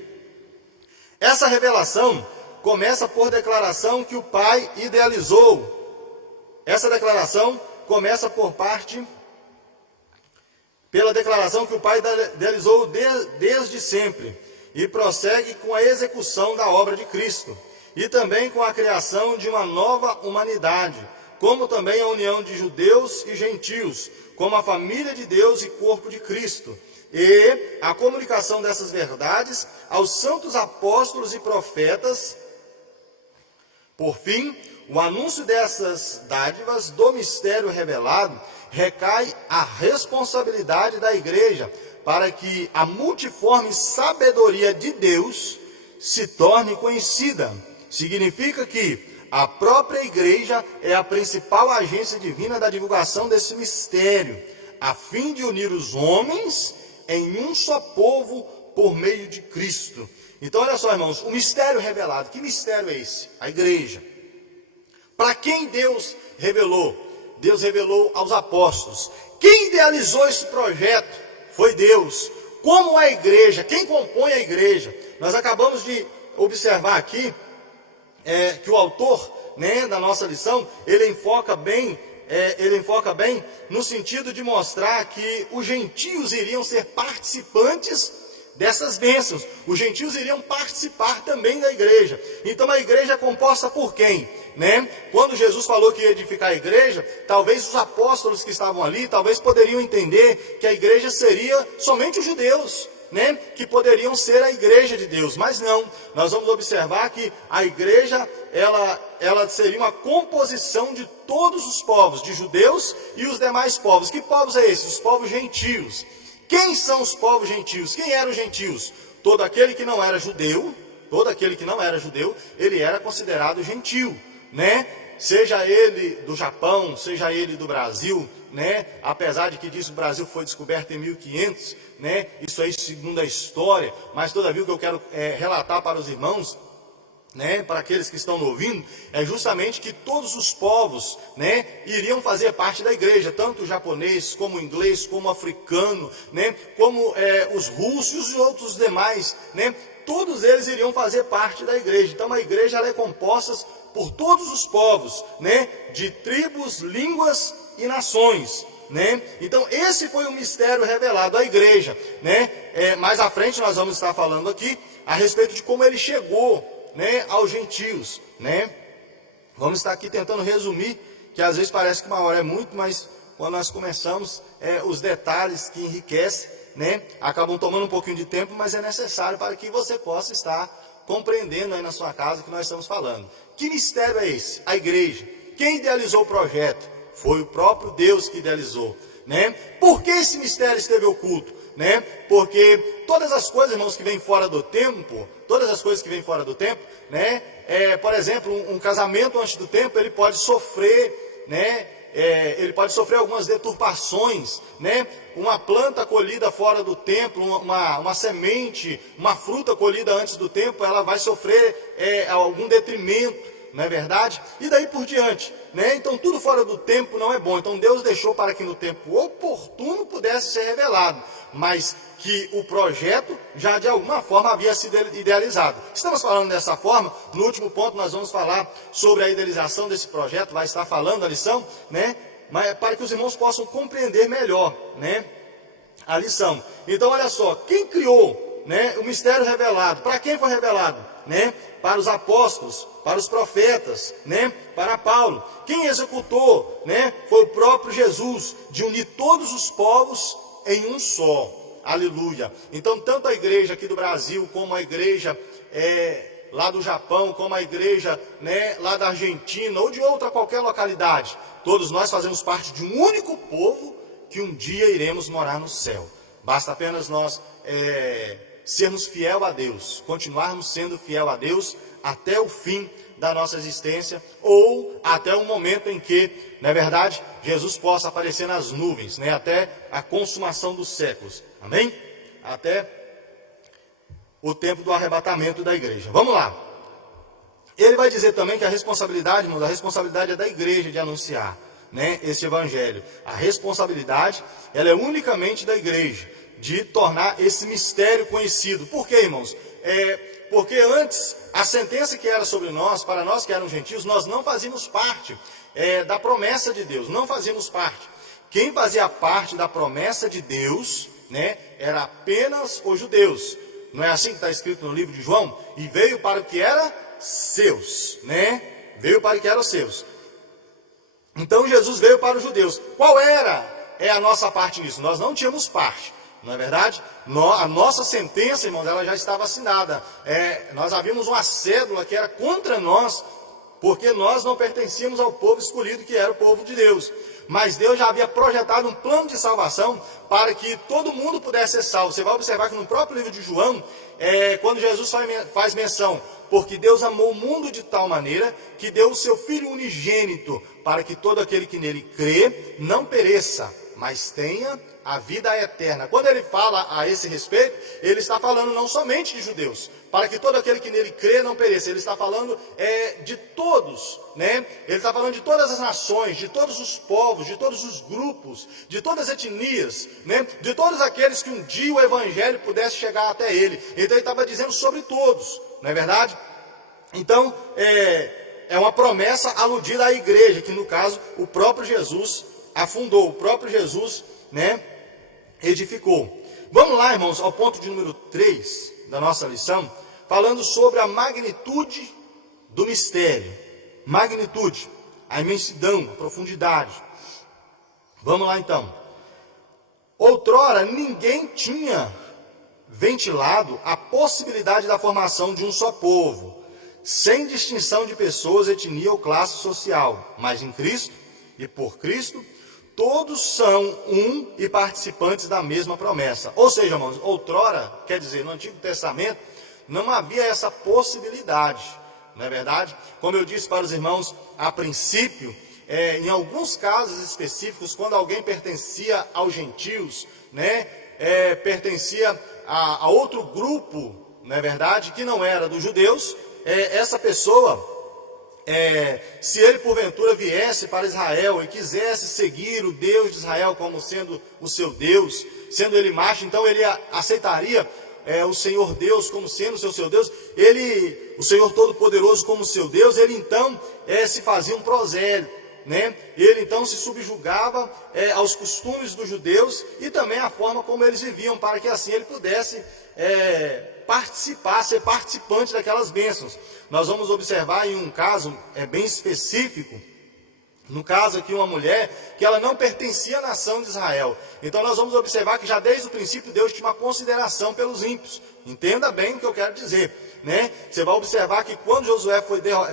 Essa revelação começa por declaração que o Pai idealizou. Essa declaração começa pela declaração que o Pai idealizou desde sempre, e prossegue com a execução da obra de Cristo, e também com a criação de uma nova humanidade, como também a união de judeus e gentios, como a família de Deus e corpo de Cristo, e a comunicação dessas verdades aos santos apóstolos e profetas. Por fim, o anúncio dessas dádivas do mistério revelado recai a responsabilidade da igreja para que a multiforme sabedoria de Deus se torne conhecida. Significa que a própria igreja é a principal agência divina da divulgação desse mistério, a fim de unir os homens em um só povo por meio de Cristo. Então olha só, irmãos, o mistério revelado. Que mistério é esse? A igreja. Para quem Deus revelou? Deus revelou aos apóstolos. Quem idealizou esse projeto foi Deus. Como a igreja, quem compõe a igreja? Nós acabamos de observar aqui que o autor, né, da nossa lição, ele enfoca bem no sentido de mostrar que os gentios iriam ser participantes dessas bênçãos. Os gentios iriam participar também da igreja. Então a igreja é composta por quem? Né? Quando Jesus falou que ia edificar a igreja, talvez os apóstolos que estavam ali, talvez poderiam entender que a igreja seria somente os judeus, né? Que poderiam ser a igreja de Deus, mas não. Nós vamos observar que a igreja, ela seria uma composição de todos os povos, de judeus e os demais povos. Que povos é esses? Os povos gentios. Quem são os povos gentios? Quem eram os gentios? Todo aquele que não era judeu, ele era considerado gentil, né? Seja ele do Japão, seja ele do Brasil, né? Apesar de que diz que o Brasil foi descoberto em 1500, né? Isso aí segundo a história, mas todavia o que eu quero relatar para os irmãos, né, para aqueles que estão ouvindo, é justamente que todos os povos, né, iriam fazer parte da igreja, tanto o japonês, como o inglês, como o africano, né, como os russos e outros demais, né, todos eles iriam fazer parte da igreja. Então a igreja ela é composta por todos os povos, né, de tribos, línguas e nações. Né? Então esse foi o mistério revelado à igreja, né? Mais à frente nós vamos estar falando aqui a respeito de como ele chegou, né, aos gentios, né? Vamos estar aqui tentando resumir, que às vezes parece que uma hora é muito, mas quando nós começamos, os detalhes que enriquecem, né, acabam tomando um pouquinho de tempo, mas é necessário para que você possa estar compreendendo aí na sua casa o que nós estamos falando. Que mistério é esse? A igreja. Quem idealizou o projeto? Foi o próprio Deus que idealizou, né? Por que esse mistério esteve oculto? Né? Porque todas as coisas, irmãos, que vêm fora do tempo, né? Por exemplo, um casamento antes do tempo, ele pode sofrer, né? Ele pode sofrer algumas deturpações, né? Uma planta colhida fora do tempo, uma semente, uma fruta colhida antes do tempo, ela vai sofrer algum detrimento, não é verdade? E daí por diante, né? Então tudo fora do tempo não é bom. Então Deus deixou para que no tempo oportuno pudesse ser revelado, mas que o projeto já de alguma forma havia sido idealizado. Estamos falando dessa forma. No último ponto nós vamos falar sobre a idealização desse projeto, vai estar falando a lição, né? Mas para que os irmãos possam compreender melhor, né, a lição. Então olha só, quem criou, né, o mistério revelado? Para quem foi revelado? Né? Para os apóstolos, para os profetas, né? Para Paulo. Quem executou, né, foi o próprio Jesus, de unir todos os povos em um só. Aleluia. Então tanto a igreja aqui do Brasil, como a igreja lá do Japão, como a igreja, né, lá da Argentina, ou de outra qualquer localidade, todos nós fazemos parte de um único povo que um dia iremos morar no céu. Basta apenas nós sermos fiel a Deus, continuarmos sendo fiel a Deus até o fim da nossa existência, ou até o momento em que, na verdade, Jesus possa aparecer nas nuvens, né? Até a consumação dos séculos, amém? Até o tempo do arrebatamento da igreja. Vamos lá. Ele vai dizer também que a responsabilidade, irmãos, a responsabilidade é da igreja de anunciar, né, esse evangelho. A responsabilidade, ela é unicamente da igreja, de tornar esse mistério conhecido. Por quê, irmãos? Porque antes, a sentença que era sobre nós, para nós que éramos gentios, nós não fazíamos parte da promessa de Deus, não fazíamos parte. Quem fazia parte da promessa de Deus, né, era apenas os judeus. Não é assim que está escrito no livro de João? E veio para o que era seus, né? Veio para o que eram seus. Então Jesus veio para os judeus. Qual era a nossa parte nisso? Nós não tínhamos parte. Não é verdade? A nossa sentença, irmãos, ela já estava assinada. Nós havíamos uma cédula que era contra nós, porque nós não pertencíamos ao povo escolhido, que era o povo de Deus. Mas Deus já havia projetado um plano de salvação para que todo mundo pudesse ser salvo. Você vai observar que no próprio livro de João, quando Jesus faz menção, porque Deus amou o mundo de tal maneira que deu o seu Filho unigênito, para que todo aquele que nele crê não pereça, mas tenha a vida eterna. Quando ele fala a esse respeito, ele está falando não somente de judeus, para que todo aquele que nele crê não pereça. Ele está falando de todos, né? Ele está falando de todas as nações, de todos os povos, de todos os grupos, de todas as etnias, né? De todos aqueles que um dia o evangelho pudesse chegar até ele. Então ele estava dizendo sobre todos, não é verdade? Então, é uma promessa aludida à igreja, que no caso o próprio Jesus afundou, o próprio Jesus, né, edificou. Vamos lá, irmãos, ao ponto de número 3 da nossa lição, falando sobre a magnitude do mistério. Magnitude, a imensidão, a profundidade. Vamos lá então. Outrora ninguém tinha ventilado a possibilidade da formação de um só povo, sem distinção de pessoas, etnia ou classe social, mas em Cristo e por Cristo, todos são um e participantes da mesma promessa. Ou seja, irmãos, outrora, quer dizer, no Antigo Testamento, não havia essa possibilidade, não é verdade? Como eu disse para os irmãos, a princípio, em alguns casos específicos, quando alguém pertencia aos gentios, né, pertencia a outro grupo, não é verdade, que não era dos judeus, essa pessoa, se ele porventura viesse para Israel e quisesse seguir o Deus de Israel como sendo o seu Deus, sendo ele macho, então ele aceitaria o Senhor Deus como sendo o seu Deus, o Senhor Todo-Poderoso como seu Deus, ele então se fazia um prosélito, né? Ele então se subjugava aos costumes dos judeus e também à forma como eles viviam, para que assim ele pudesse ser participante daquelas bênçãos. Nós vamos observar em um caso bem específico, no caso aqui uma mulher que ela não pertencia à nação de Israel. Então nós vamos observar que já desde o princípio Deus tinha uma consideração pelos ímpios. Entenda bem o que eu quero dizer, né? Você vai observar que quando Josué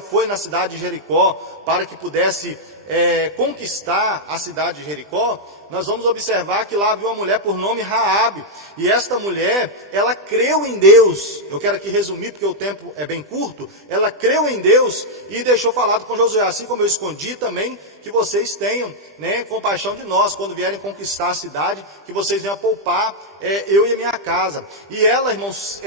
foi na cidade de Jericó para que pudesse conquistar a cidade de Jericó, nós vamos observar que lá havia uma mulher por nome Raabe, e esta mulher, ela creu em Deus. Eu quero aqui resumir porque o tempo é bem curto. Ela creu em Deus e deixou falado com Josué, assim como eu escondi também, que vocês tenham, né, compaixão de nós, quando vierem conquistar a cidade, que vocês venham poupar eu e a minha casa. E ela, irmãos,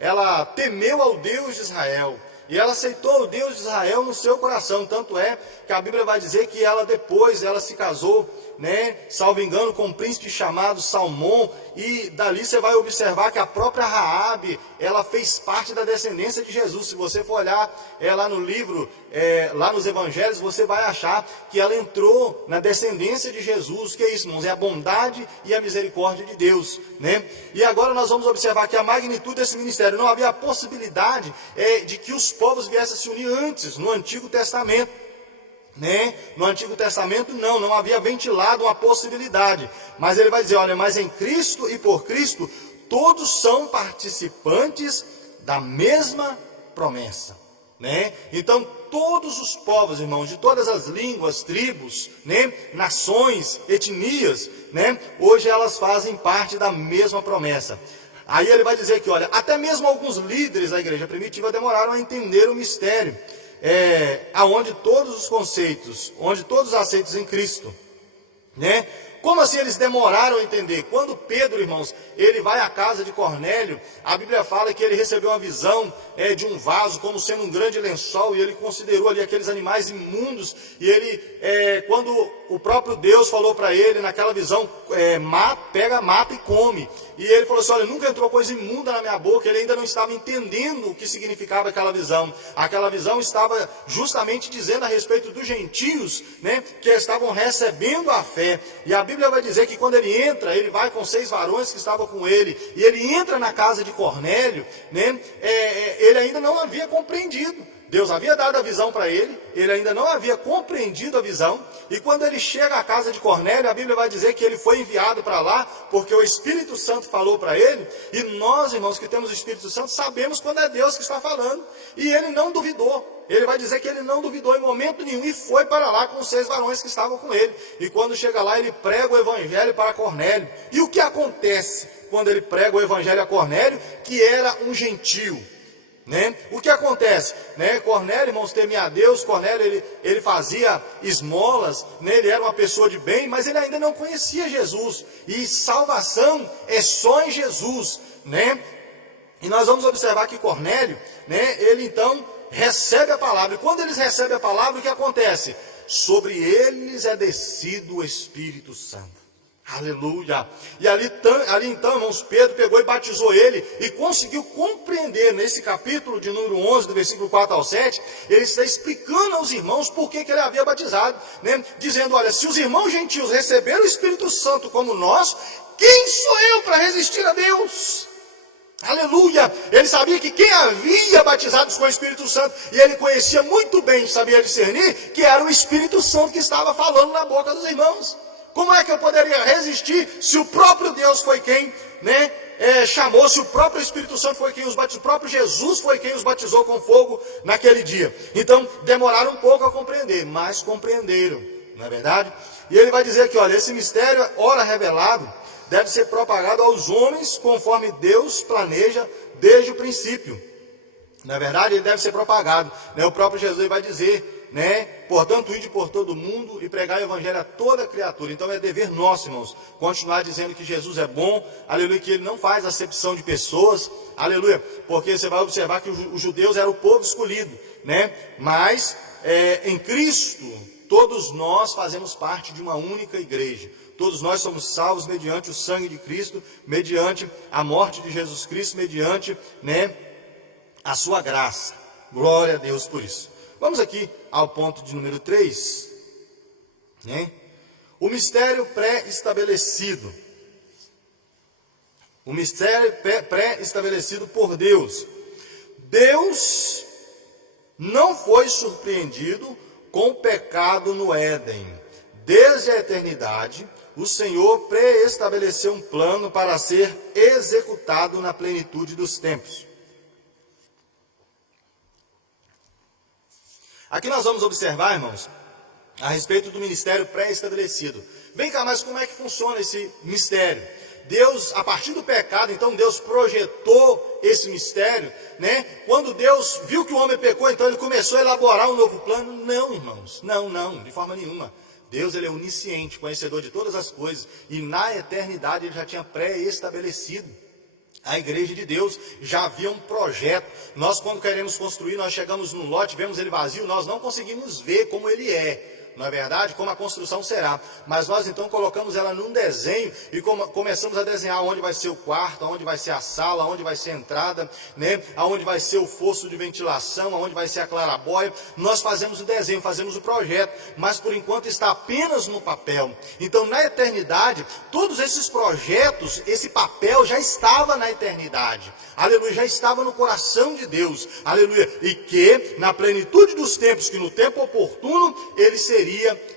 ela temeu ao Deus de Israel, e ela aceitou o Deus de Israel no seu coração. Tanto é que a Bíblia vai dizer que ela depois, ela se casou, né, salvo engano, com um príncipe chamado Salmão. E dali você vai observar que a própria Raabe, ela fez parte da descendência de Jesus. Se você for olhar lá no livro, lá nos evangelhos, você vai achar que ela entrou na descendência de Jesus. Que é isso, irmãos? É a bondade e a misericórdia de Deus, né? E agora nós vamos observar que a magnitude desse ministério, não havia a possibilidade de que os povos viessem a se unir antes, no Antigo Testamento, né? No Antigo Testamento não havia ventilado uma possibilidade. Mas ele vai dizer, olha, mas em Cristo e por Cristo, todos são participantes da mesma promessa, né? Então todos os povos, irmãos, de todas as línguas, tribos, né, nações, etnias, né, hoje elas fazem parte da mesma promessa. Aí ele vai dizer que, olha, até mesmo alguns líderes da igreja primitiva demoraram a entender o mistério, aonde todos os conceitos, onde todos aceitos em Cristo, né? Como assim eles demoraram a entender? Quando Pedro, irmãos, ele vai à casa de Cornélio, a Bíblia fala que ele recebeu uma visão de um vaso como sendo um grande lençol, e ele considerou ali aqueles animais imundos, e ele, quando o próprio Deus falou para ele naquela visão, mata e come, e ele falou assim, olha, nunca entrou coisa imunda na minha boca. Ele ainda não estava entendendo o que significava aquela visão estava justamente dizendo a respeito dos gentios, né, que estavam recebendo a fé. E a Bíblia vai dizer que quando ele entra, ele vai com 6 varões que estavam com ele, e ele entra na casa de Cornélio, né, ele ainda não havia compreendido. Deus havia dado a visão para ele, ele ainda não havia compreendido a visão, e quando ele chega à casa de Cornélio, a Bíblia vai dizer que ele foi enviado para lá, porque o Espírito Santo falou para ele, e nós, irmãos, que temos o Espírito Santo, sabemos quando é Deus que está falando, e ele não duvidou. Ele vai dizer que ele não duvidou em momento nenhum, e foi para lá com os 6 varões que estavam com ele, e quando chega lá, ele prega o evangelho para Cornélio. E o que acontece quando ele prega o evangelho a Cornélio, que era um gentio? né? O que acontece, né? Cornélio, irmãos, temia a Deus. Cornélio, ele fazia esmolas, né? Ele era uma pessoa de bem, mas ele ainda não conhecia Jesus, e salvação é só em Jesus, né? E nós vamos observar que Cornélio, né? Ele então recebe a palavra, e quando eles recebem a palavra, o que acontece? Sobre eles é descido o Espírito Santo. Aleluia! E ali então, irmãos, Pedro pegou e batizou ele, e conseguiu compreender, nesse capítulo de número 11, do versículo 4 ao 7, ele está explicando aos irmãos por que ele havia batizado, né? Dizendo, olha, se os irmãos gentios receberam o Espírito Santo como nós, quem sou eu para resistir a Deus? Aleluia! Ele sabia que quem havia batizado com o Espírito Santo, e ele conhecia muito bem, sabia discernir, que era o Espírito Santo que estava falando na boca dos irmãos. Como é que eu poderia resistir se o próprio Deus foi quem, né, chamou, se o próprio Espírito Santo foi quem os batizou, o próprio Jesus foi quem os batizou com fogo naquele dia? Então, demoraram um pouco a compreender, mas compreenderam, não é verdade? E ele vai dizer aqui, olha, esse mistério, ora revelado, deve ser propagado aos homens conforme Deus planeja desde o princípio. Na verdade, ele deve ser propagado, né? O próprio Jesus vai dizer, né? Portanto, ide por todo mundo e pregar o evangelho a toda criatura. Então é dever nosso, irmãos, continuar dizendo que Jesus é bom, aleluia, que ele não faz acepção de pessoas, aleluia, porque você vai observar que os judeus eram o povo escolhido, né? Mas em Cristo, todos nós fazemos parte de uma única igreja. Todos nós somos salvos mediante o sangue de Cristo, mediante a morte de Jesus Cristo, mediante, né, a sua graça. Glória a Deus por isso. Vamos aqui ao ponto de número 3. Né? O mistério pré-estabelecido. O mistério pré-estabelecido por Deus. Deus não foi surpreendido com o pecado no Éden. Desde a eternidade, o Senhor pré-estabeleceu um plano para ser executado na plenitude dos tempos. Aqui nós vamos observar, irmãos, a respeito do ministério pré-estabelecido. Vem cá, mas como é que funciona esse mistério? Deus, a partir do pecado, então Deus projetou esse mistério, né? Quando Deus viu que o homem pecou, então ele começou a elaborar um novo plano. Não, irmãos, não, de forma nenhuma. Deus, ele é onisciente, conhecedor de todas as coisas, e na eternidade ele já tinha pré-estabelecido. A igreja de Deus já havia um projeto. Nós, quando queremos construir, nós chegamos num lote, vemos ele vazio, nós não conseguimos ver como ele é. Não é verdade? Como a construção será. Mas nós então colocamos ela num desenho e começamos a desenhar onde vai ser o quarto, onde vai ser a sala, onde vai ser a entrada, né? Aonde vai ser o fosso de ventilação, aonde vai ser a clarabóia. Nós fazemos o desenho, fazemos o projeto, mas por enquanto está apenas no papel. Então na eternidade, todos esses projetos, esse papel já estava na eternidade. Aleluia, já estava no coração de Deus. Aleluia. E que na plenitude dos tempos, que no tempo oportuno, ele seria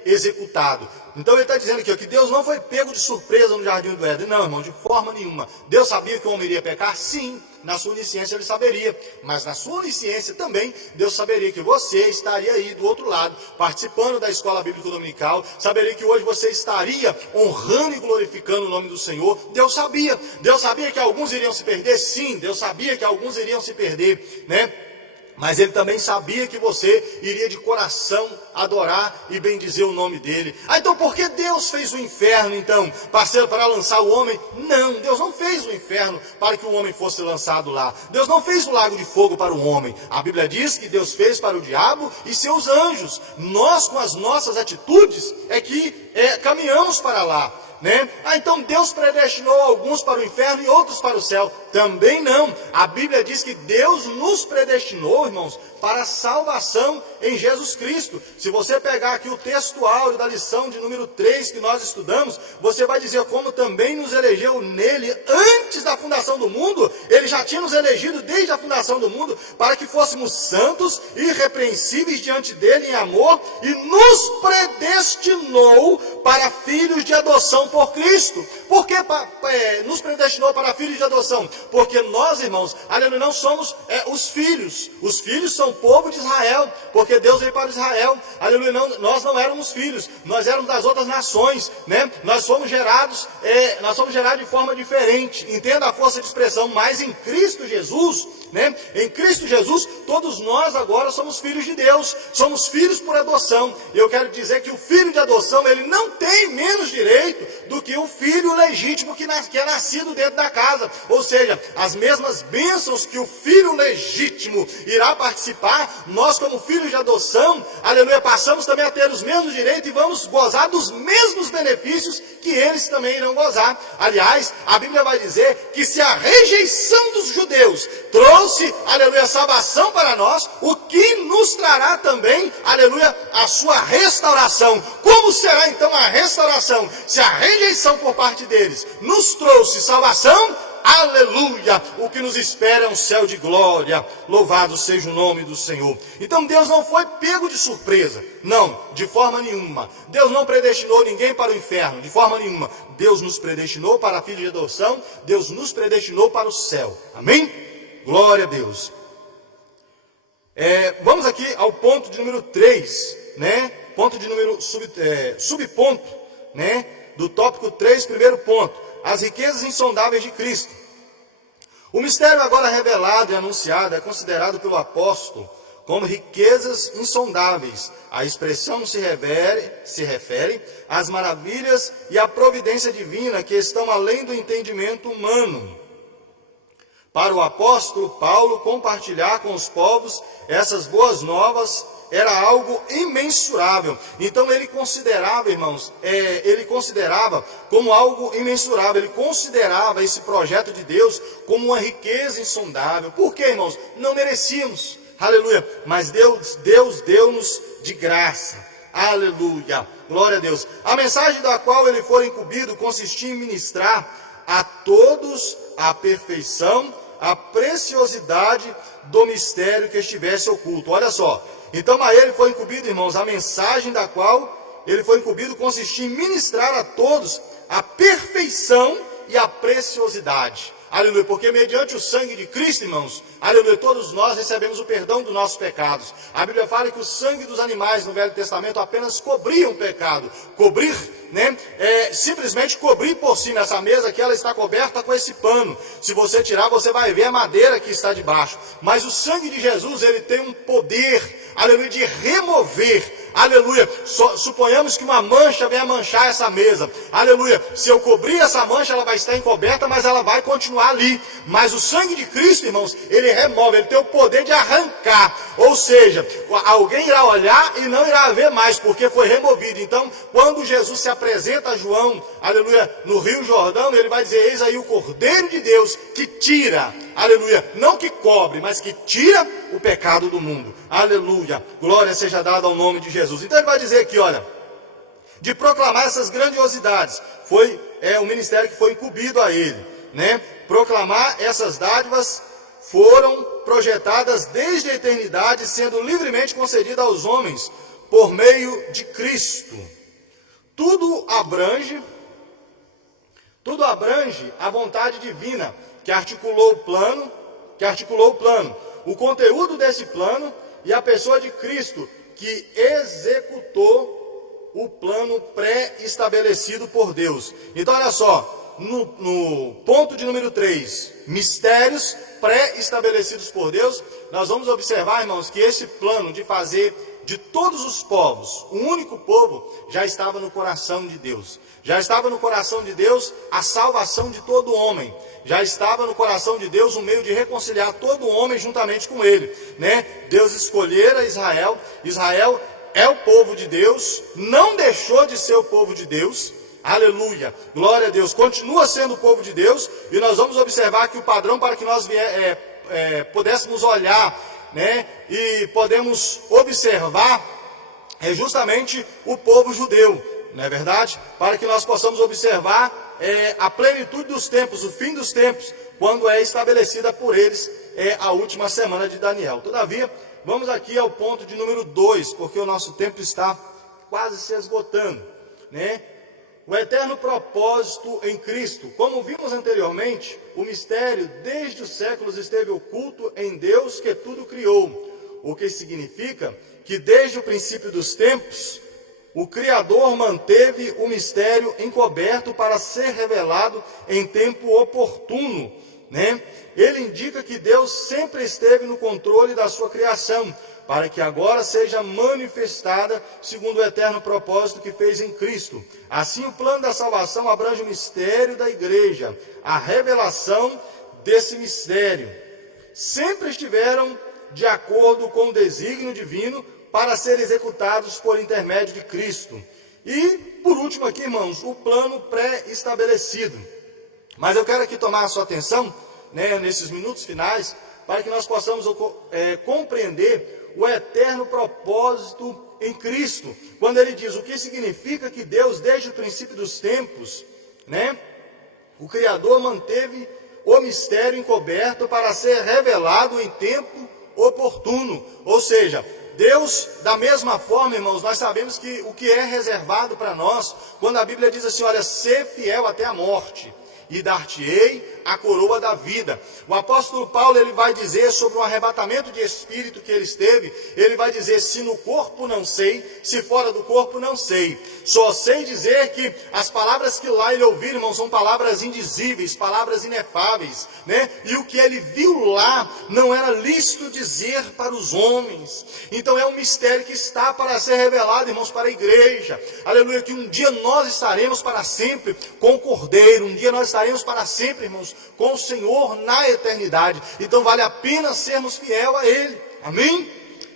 executado. Então ele está dizendo aqui, ó, que Deus não foi pego de surpresa no jardim do Éden. Não, irmão, de forma nenhuma. Deus sabia que o homem iria pecar? Sim, na sua onisciência ele saberia. Mas na sua onisciência também, Deus saberia que você estaria aí do outro lado, participando da escola bíblica dominical. Saberia que hoje você estaria honrando e glorificando o nome do Senhor. Deus sabia. Deus sabia que alguns iriam se perder? Sim, Deus sabia que alguns iriam se perder, né? Mas ele também sabia que você iria de coração adorar e bendizer o nome dele. Ah, então por que Deus fez o inferno, então, parceiro, para lançar o homem? Não, Deus não fez o inferno para que o homem fosse lançado lá. Deus não fez o lago de fogo para o homem. A Bíblia diz que Deus fez para o diabo e seus anjos. Nós, com as nossas atitudes, é que caminhamos para lá. Né? Ah, então Deus predestinou alguns para o inferno e outros para o céu? Também não. A Bíblia diz que Deus nos predestinou, irmãos, para a salvação em Jesus Cristo. Se você pegar aqui o texto áureo da lição de número 3 que nós estudamos, você vai dizer como também nos elegeu nele antes da fundação do mundo. Ele já tinha nos elegido desde a fundação do mundo para que fôssemos santos e irrepreensíveis diante dele em amor, e nos predestinou para filhos de adoção por Cristo. Por que nos predestinou para filhos de adoção? Porque nós, irmãos, aleluia, não somos os filhos. Os filhos são o povo de Israel, porque Deus veio para Israel. Aleluia, nós não éramos filhos, nós éramos das outras nações, né? Nós fomos gerados de forma diferente. Entenda a força de expressão. Mas em Cristo Jesus, né? Em Cristo Jesus, todos nós agora somos filhos de Deus, somos filhos por adoção. E eu quero dizer que o filho de adoção, ele não tem menos direito do que o filho legítimo que é nascido dentro da casa. Ou seja, as mesmas bênçãos que o filho legítimo irá participar, nós como filhos de adoção, aleluia, passamos também a ter os mesmos direitos e vamos gozar dos mesmos benefícios que eles também irão gozar. Aliás, a Bíblia vai dizer que se a rejeição dos judeus trouxe, aleluia, salvação para nós, o que nos trará também, aleluia, a sua restauração. Como será então a restauração? Se a rejeição por parte deles nos trouxe salvação, aleluia, o que nos espera é um céu de glória, louvado seja o nome do Senhor. Então Deus não foi pego de surpresa, não, de forma nenhuma. Deus não predestinou ninguém para o inferno, de forma nenhuma. Deus nos predestinou para a filha de adoção, Deus nos predestinou para o céu, amém? Glória a Deus. Vamos aqui ao ponto de número 3, né? Ponto de número, subponto, né? Do tópico 3, primeiro ponto. As riquezas insondáveis de Cristo. O mistério agora revelado e anunciado é considerado pelo apóstolo como riquezas insondáveis. A expressão se refere às maravilhas e à providência divina que estão além do entendimento humano. Para o apóstolo Paulo, compartilhar com os povos essas boas novas era algo imensurável. Então ele considerava, irmãos, ele considerava como algo imensurável. Ele considerava esse projeto de Deus como uma riqueza insondável. Por quê, irmãos? Não merecíamos, aleluia, mas Deus deu-nos de graça, aleluia, glória a Deus. A mensagem da qual ele foi incumbido consistia em ministrar a todos a perfeição, a preciosidade do mistério que estivesse oculto. Olha só, então a ele foi incumbido, irmãos, a mensagem da qual ele foi incumbido consistia em ministrar a todos a perfeição e a preciosidade. Aleluia, porque mediante o sangue de Cristo, irmãos, aleluia, todos nós recebemos o perdão dos nossos pecados. A Bíblia fala que o sangue dos animais no Velho Testamento apenas cobria o pecado. Cobrir, né, simplesmente cobrir por cima. Essa mesa aqui, ela está coberta com esse pano. Se você tirar, você vai ver a madeira que está debaixo. Mas o sangue de Jesus, ele tem um poder, aleluia, de remover. Aleluia, suponhamos que uma mancha venha manchar essa mesa, aleluia, se eu cobrir essa mancha, ela vai estar encoberta, mas ela vai continuar ali. Mas o sangue de Cristo, irmãos, ele remove, ele tem o poder de arrancar, ou seja, alguém irá olhar e não irá ver mais, porque foi removido. Então, quando Jesus se apresenta a João, aleluia, no Rio Jordão, ele vai dizer: eis aí o Cordeiro de Deus que tira, aleluia, não que cobre, mas que tira o pecado do mundo. Aleluia, glória seja dada ao nome de Jesus. Então ele vai dizer aqui, olha, de proclamar essas grandiosidades, foi o ministério que foi incumbido a ele, né? Proclamar essas dádivas foram projetadas desde a eternidade, sendo livremente concedidas aos homens por meio de Cristo. Tudo abrange a vontade divina que articulou o plano, o conteúdo desse plano e a pessoa de Cristo que executou o plano pré-estabelecido por Deus. Então olha só, no ponto de número 3, mistérios pré-estabelecidos por Deus, nós vamos observar, irmãos, que esse plano de fazer de todos os povos, um único povo, já estava no coração de Deus. Já estava no coração de Deus a salvação de todo homem. Já estava no coração de Deus o meio de reconciliar todo homem juntamente com ele, né? Deus escolhera Israel. Israel é o povo de Deus, não deixou de ser o povo de Deus. Aleluia, glória a Deus, continua sendo o povo de Deus. E nós vamos observar que o padrão para que nós pudéssemos olhar, né, e podemos observar é justamente o povo judeu, não é verdade? Para que nós possamos observar a plenitude dos tempos, o fim dos tempos, quando é estabelecida por eles a última semana de Daniel. Todavia, vamos aqui ao ponto de número 2, porque o nosso tempo está quase se esgotando, né? O eterno propósito em Cristo. Como vimos anteriormente, o mistério desde os séculos esteve oculto em Deus que tudo criou, o que significa que desde o princípio dos tempos, o Criador manteve o mistério encoberto para ser revelado em tempo oportuno, né? Ele indica que Deus sempre esteve no controle da sua criação, para que agora seja manifestada segundo o eterno propósito que fez em Cristo. Assim, o plano da salvação abrange o mistério da igreja, a revelação desse mistério. Sempre estiveram de acordo com o desígnio divino para serem executados por intermédio de Cristo. E, por último aqui, irmãos, o plano pré-estabelecido. Mas eu quero aqui tomar a sua atenção, né, nesses minutos finais, para que nós possamos compreender o eterno propósito em Cristo, quando ele diz o que significa que Deus, desde o princípio dos tempos, né, o Criador manteve o mistério encoberto para ser revelado em tempo oportuno. Ou seja, Deus, da mesma forma, irmãos, nós sabemos que o que é reservado para nós, quando a Bíblia diz assim, olha, ser fiel até a morte, e dar-te-ei a coroa da vida. O apóstolo Paulo, ele vai dizer sobre o arrebatamento de espírito que ele esteve, ele vai dizer, se no corpo não sei, se fora do corpo não sei. Só sei dizer que as palavras que lá ele ouviu, irmão, são palavras indizíveis, palavras inefáveis, né? E o que ele viu lá não era lícito dizer para os homens. Então é um mistério que está para ser revelado, irmãos, para a igreja. Aleluia, que um dia nós estaremos para sempre com o Cordeiro, um dia nós estaremos para sempre, irmãos, com o Senhor na eternidade. Então vale a pena sermos fiéis a Ele. Amém?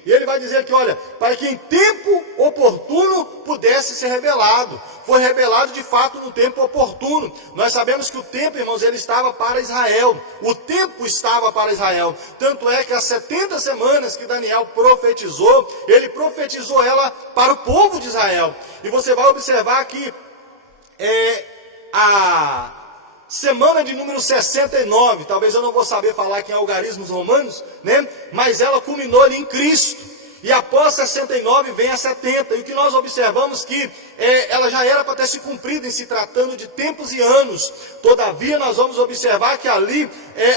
E ele vai dizer que, olha, para que em tempo oportuno pudesse ser revelado. Foi revelado de fato no tempo oportuno. Nós sabemos que o tempo, irmãos, ele estava para Israel. O tempo estava para Israel. Tanto é que as 70 semanas que Daniel profetizou, ele profetizou ela para o povo de Israel. E você vai observar que a semana de número 69, talvez eu não vou saber falar aqui em algarismos romanos, né? Mas ela culminou ali em Cristo. E após 69 vem a 70. E o que nós observamos que ela já era para ter se cumprido em se tratando de tempos e anos. Todavia nós vamos observar que ali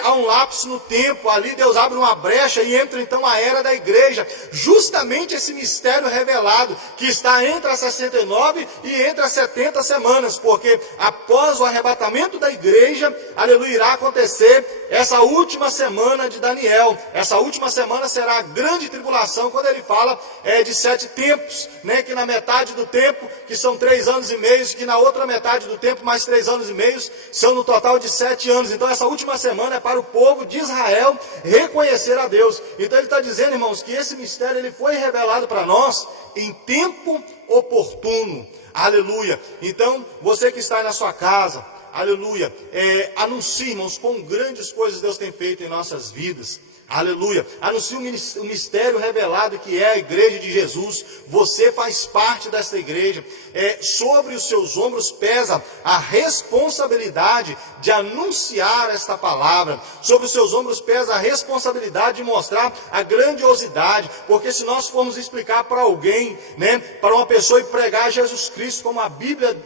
há um lapso no tempo. Ali Deus abre uma brecha e entra então a era da igreja. Justamente esse mistério revelado que está entre as 69 e entre as 70 semanas. Porque após o arrebatamento da igreja, aleluia, irá acontecer essa última semana de Daniel. Essa última semana será a grande tribulação, quando ele fala de 7 tempos, né? Que na metade do tempo, que são 3 anos e meio, que na outra metade do tempo, mais 3 anos e meio, são no total de 7 anos. Então essa última semana é para o povo de Israel reconhecer a Deus. Então ele está dizendo, irmãos, que esse mistério ele foi revelado para nós em tempo oportuno. Aleluia. Então você que está aí na sua casa, aleluia, anuncie, irmãos, quão grandes coisas Deus tem feito em nossas vidas. Aleluia, anuncie o mistério revelado que é a igreja de Jesus. Você faz parte dessa igreja. Sobre os seus ombros pesa a responsabilidade de anunciar esta palavra. Sobre os seus ombros pesa a responsabilidade de mostrar a grandiosidade. Porque se nós formos explicar para alguém, né, para uma pessoa, e pregar Jesus Cristo como a Bíblia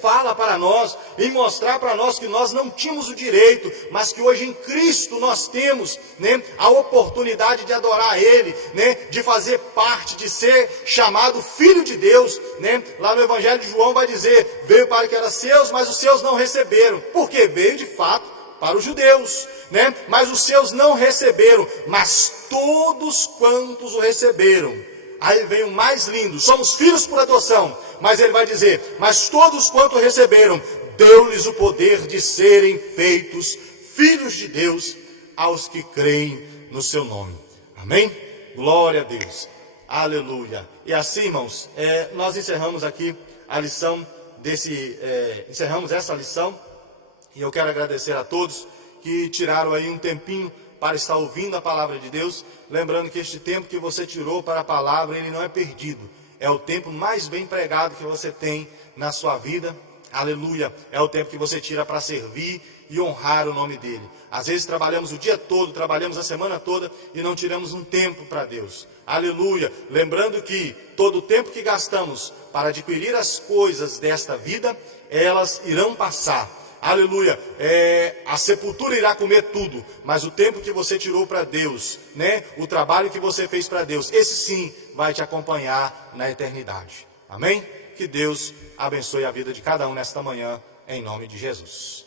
fala para nós, e mostrar para nós que nós não tínhamos o direito, mas que hoje em Cristo nós temos, né, a oportunidade de adorar Ele, né, de fazer parte, de ser chamado Filho de Deus, né? Lá no Evangelho de João vai dizer, veio para que era seus, mas os seus não receberam, porque veio de fato para os judeus, né? Mas os seus não receberam, mas todos quantos o receberam. Aí vem o mais lindo, somos filhos por adoção, mas ele vai dizer, mas todos quanto receberam, deu-lhes o poder de serem feitos filhos de Deus aos que creem no seu nome. Amém? Glória a Deus. Aleluia. E assim, irmãos, nós encerramos aqui a lição encerramos essa lição, e eu quero agradecer a todos que tiraram aí um tempinho para estar ouvindo a palavra de Deus, lembrando que este tempo que você tirou para a palavra, ele não é perdido, é o tempo mais bem pregado que você tem na sua vida, aleluia, é o tempo que você tira para servir e honrar o nome dele. Às vezes trabalhamos o dia todo, trabalhamos a semana toda e não tiramos um tempo para Deus, aleluia, lembrando que todo o tempo que gastamos para adquirir as coisas desta vida, elas irão passar. Aleluia, a sepultura irá comer tudo, mas o tempo que você tirou para Deus, né, o trabalho que você fez para Deus, esse sim vai te acompanhar na eternidade. Amém? Que Deus abençoe a vida de cada um nesta manhã, em nome de Jesus.